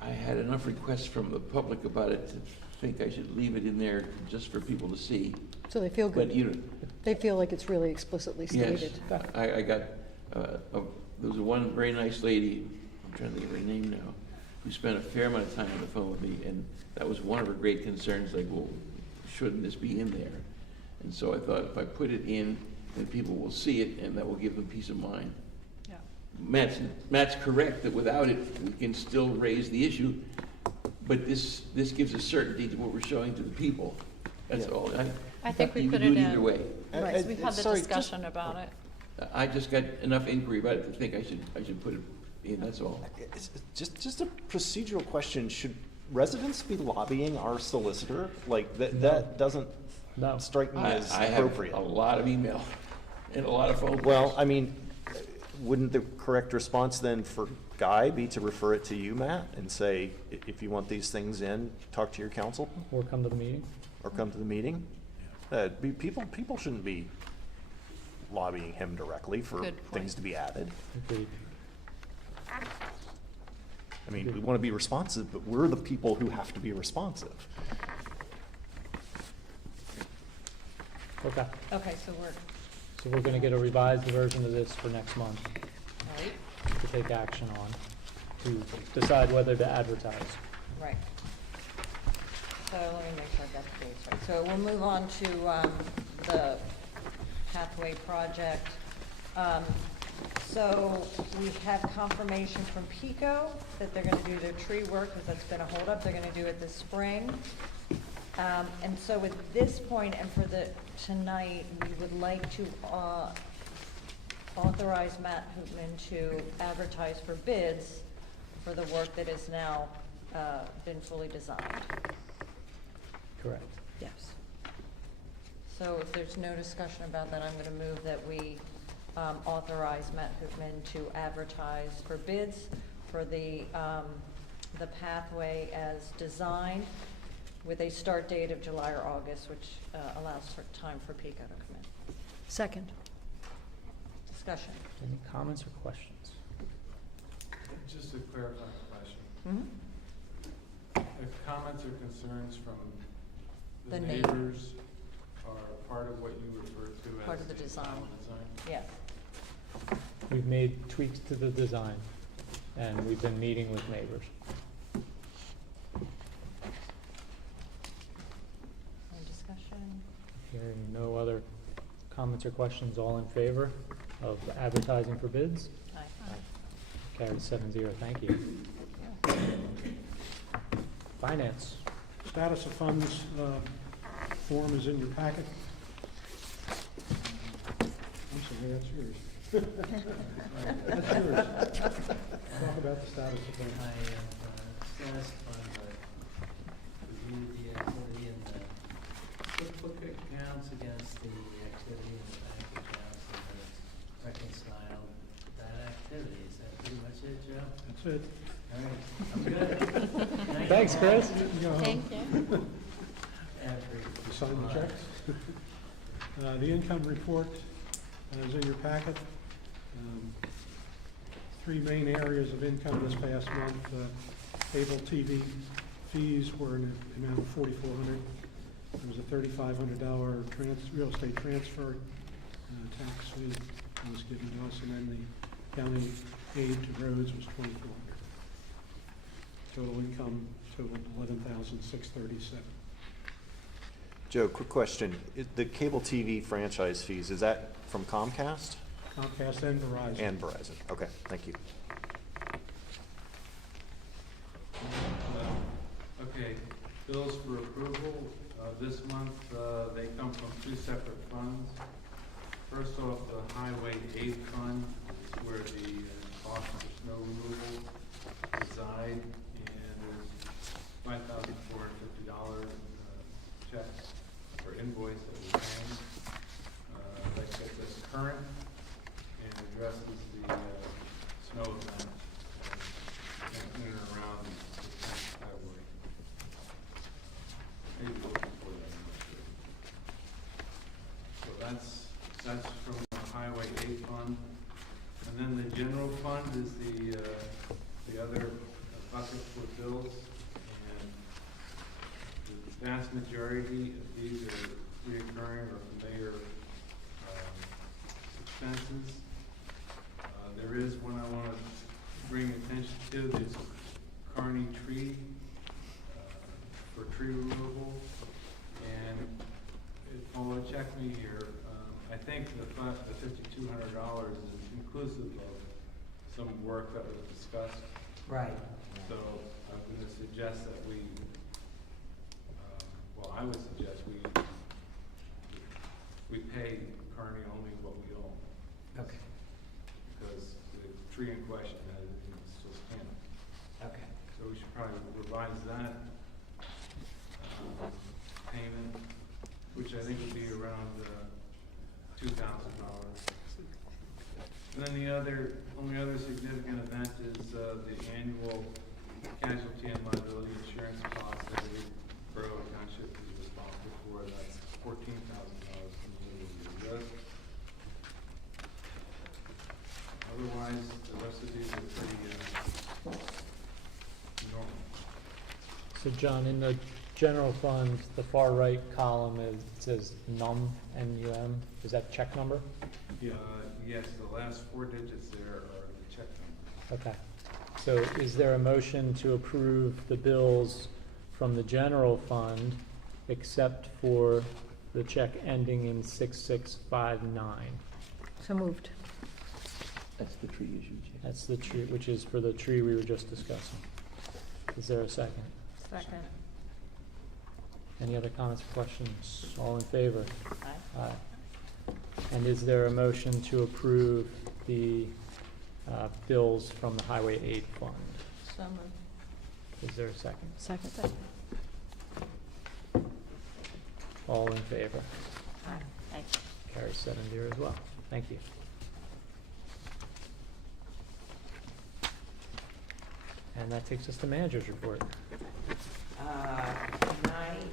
I had enough requests from the public about it to think I should leave it in there just for people to see. So they feel But good. you know, They feel like it's really explicitly yes, stated. I got, there was one very nice lady, I'm trying to think of her name now, who spent a fair amount of time on the phone with me, and that was one of her great concerns, like, well, shouldn't this be in there? And so I thought if I put it in, then people will see it, and that will give them peace of mind. Yeah. Matt's correct that without it, we can still raise the issue, but this gives us certainty to what we're showing to the people. That's all. I think we You put can do it either in. way. Right, we've had the Sorry, discussion about it. I just got enough inquiry about it to think I should put it in, that's all. It's just a procedural question. Should residents be lobbying our solicitor? Like, that doesn't strike me as I have appropriate. a lot of email and a lot of phone calls. Well, I mean, wouldn't the correct response then for Guy be to refer it to you, Matt, and say, if you want these things in, talk to your council? Or come to the meeting. Or come to the meeting? People shouldn't be lobbying him directly for Good point. things to be added. Agreed. I mean, we want to be responsive, but we're the people who have to be responsive. Okay, Okay, so so we're gonna get a revised version of this for next month right, to take action on, to decide whether to advertise. Right. So let me make sure I got the dates right. So we'll move on to the pathway project. So we have confirmation from Pico that they're gonna do their tree work, because that's been a holdup. They're gonna do it this spring. And so at this point, and for tonight, we would like to authorize Matt Hoopman to advertise for bids for the work that has now been fully designed. Correct. Yes. So if there's no discussion about that, I'm gonna move that we authorize Matt Hoopman to advertise for bids for the pathway as designed, with a start date of July or August, which allows for time for Pico to come in. second. Discussion. Any comments or questions? Just to clarify the question, Mm-hmm. if comments or concerns from the The neighbor. neighbors are part of what you refer to as Part of the design. final design? Yes. We've made tweaks to the design, and we've been meeting with neighbors. Any discussion? Hearing no other comments or questions, all in favor of advertising for bids? Aye. Carried 7-0, thank you. Finance. Status of funds form is in your packet. I'm sorry, that's yours. That's yours. Talk about the status of funds. I have status fund, reviewed the activity in the cookbook accounts against the activity in the bank accounts, and has reconciled that activity. Is that pretty much it, Joe? That's it. All right, I'm good. Thank you. Thanks, Chris. You can go home. Thank you. You sign the checks? The income report is in your packet. Three main areas of income this past month. Cable TV fees were in the amount of $4,400. There was a $3,500 real estate transfer tax fee that was given to us, and then the county aid to roads was $2,400. Total income totaled $11,637. Joe, quick question. The cable TV franchise fees, is that from Comcast? Comcast and Verizon. And Verizon. Okay, thank you. Okay, bills for approval, this month, they come from two separate funds. First off, the Highway aid fund is where the cost for snow removal reside, and there's $5,450 check or invoice that we're paying. That gets us current and addresses the snow event in and around the February. Maybe a little before that, I'm not sure. So that's from the Highway aid fund. And then the general fund is the other bucket for bills. And the vast majority of these are reoccurring or familiar expenses. There is one I want to bring attention to, this Kearney tree for tree removal. And although check me here, I think the $5,200 is inclusive of some work that was discussed. Right. So I'm gonna suggest that we, well, I would suggest we pay Kearney only what we owe. Okay. Because the tree in question is still standing. Okay. So we should probably revise that payment, which I think would be around $2,000. And then the only other significant event is the annual casualty and liability insurance cost that we, Borough Township is responsible for. That's $14,000 from the year. Otherwise, the rest of these are pretty normal. So John, in the general fund, the far right column says NUM, N-U-M. Is that check number? Yes, the last 4 digits there are the check number. Okay. So is there a motion to approve the bills from the general fund except for the check ending in 6659? So moved. That's the tree issue, Jay. That's the tree, which is for the tree we were just discussing. Is there a second? Second. Any other comments or questions? All in favor? Aye. Aye. And is there a motion to approve the bills from the Highway Aid Fund? So moved. Is there a second? Second. All in favor? Aye. Thank you. Carries 7-0 as well. Thank you. And that takes us to manager's report. Tonight,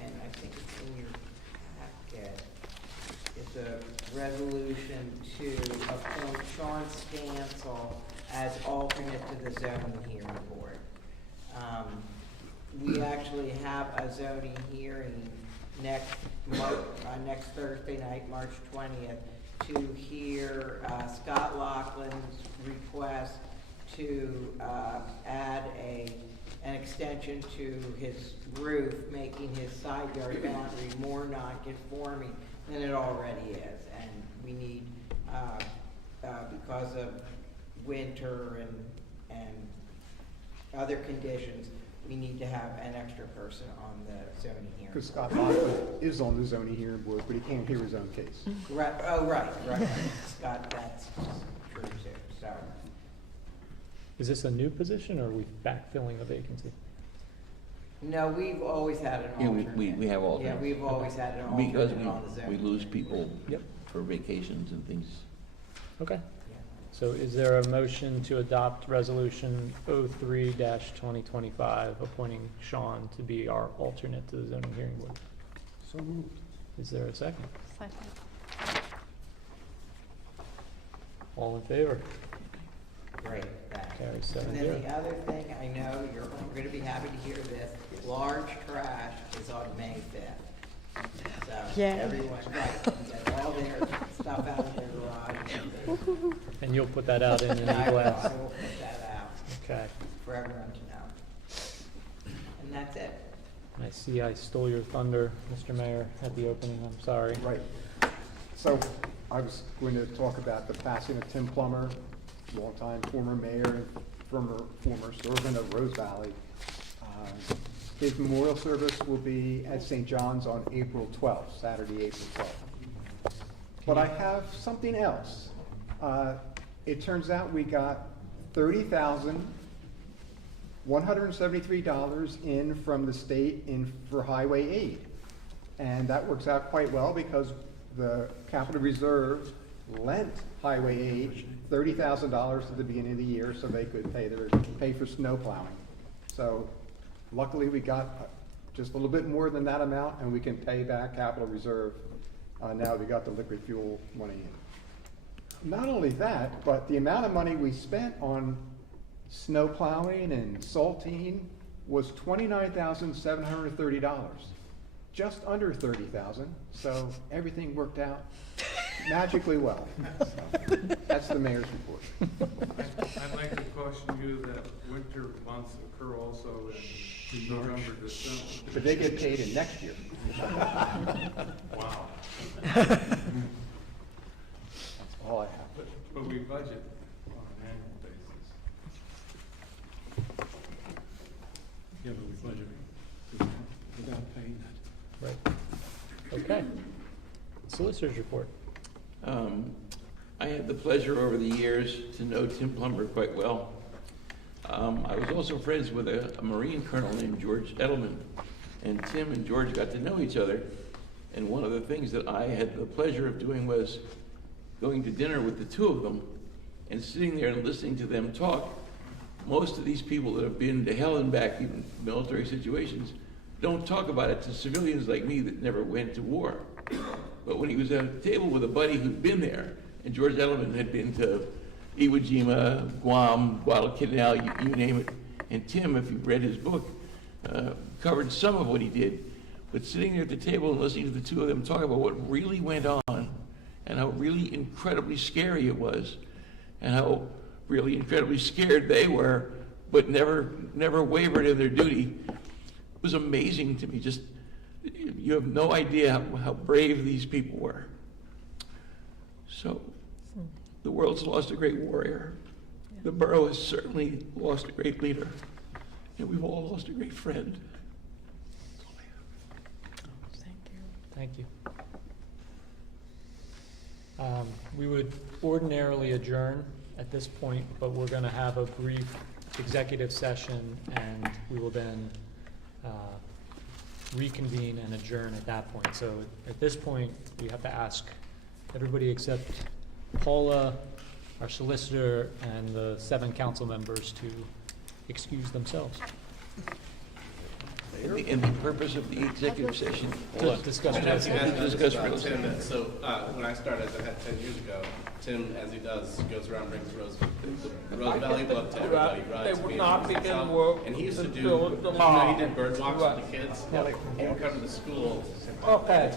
and I think it's in your packet, is a resolution to appoint Sean Stansel as alternate to the zoning hearing board. We actually have a zoning hearing next Thursday night, March 20th, to hear Scott Laughlin's request to add an extension to his roof, making his side yard boundary more non-conforming than it already is. And we need, because of winter and other conditions, we need to have an extra person on the zoning hearing. Because Scott Lockwood is on the zoning hearing board, but he can't hear his own case. Right, right. Scott, that's true too, so. Is this a new position or are we backfilling a vacancy? No, we've always had an Yeah, alternate. we have alternates. Yeah, we've always had an Because alternate on the zoning. we lose people Yep. for vacations and things. Okay. Yeah. So is there a motion to adopt Resolution 03-2025, appointing Sean to be our alternate to the zoning hearing board? So moved. Is there a second? Second. All in favor? Great, thanks. Carries And then 7-0. the other thing, I know you're gonna be happy to hear this, large trash is on May 5th. So Yay. everyone, right, get all their stuff out of their garage. And you'll put that out in an I will e-blast? put that out Okay. for everyone to know. And that's it. I see I stole your thunder, Mr. Mayor, at the opening. I'm sorry. Right. So I was going to talk about the passing of Tim Plummer, longtime former mayor and former servant of Rose Valley. His memorial service will be at St. John's on April 12th, Saturday, April 12th. But I have something else. It turns out we got $30,173 in from the state for highway aid. And that works out quite well because the Capital Reserve lent highway aid $30,000 at the beginning of the year so they could pay for snow plowing. So luckily we got just a little bit more than that amount and we can pay back Capital Reserve now we got the liquid fuel money in. Not only that, but the amount of money we spent on snow plowing and salting was $29,730. Just under 30,000, so everything worked out magically well. So, that's the mayor's report. I'd like to caution you that winter months occur also in November, December. But they get paid in next year. Wow. That's all I have. But we budget on an annual budgeting without paying that. Right. Okay. Solicitor's report. I had the pleasure over the years to know Tim Plummer quite well. I was also friends with a Marine colonel named George Edelman, and Tim and George got to know each other. And one of the things that I had the pleasure of doing was going to dinner with the two of them and sitting there and listening to them talk. Most of these people that have been to hell and back, even military situations, don't talk about it to civilians like me that never went to war. But when he was at a table with a buddy who'd been there, and George Edelman had been to Iwo Jima, Guam, Guadalcanal, you name it, and Tim, if you've read his book, covered some of what he did. But sitting there at the table and listening to the two of them talk about what really went on, and how really incredibly scary it was, and how really incredibly scared they were, but never wavered in their duty, was amazing to me. Just, you have no idea how brave these people were. So, the world's lost a great warrior. The borough has certainly lost a great leader. And we've all lost a great friend. Thank you. We would ordinarily adjourn at this point, but we're going to have a brief executive session, and we will then reconvene and adjourn at that point. So at this point, we have to ask everybody except Paula, our solicitor, and the 7 council members to excuse themselves. And the purpose of the executive session? To discuss real estate. Discuss real estate. Tim, so when I started, as I had 10 years ago, Tim, as he does, goes around, brings Rose Valley Blood to everybody, rides, They would not begin work and he used to do, until you know, tomorrow. he did bird walks with the kids. He would come to the school. Okay.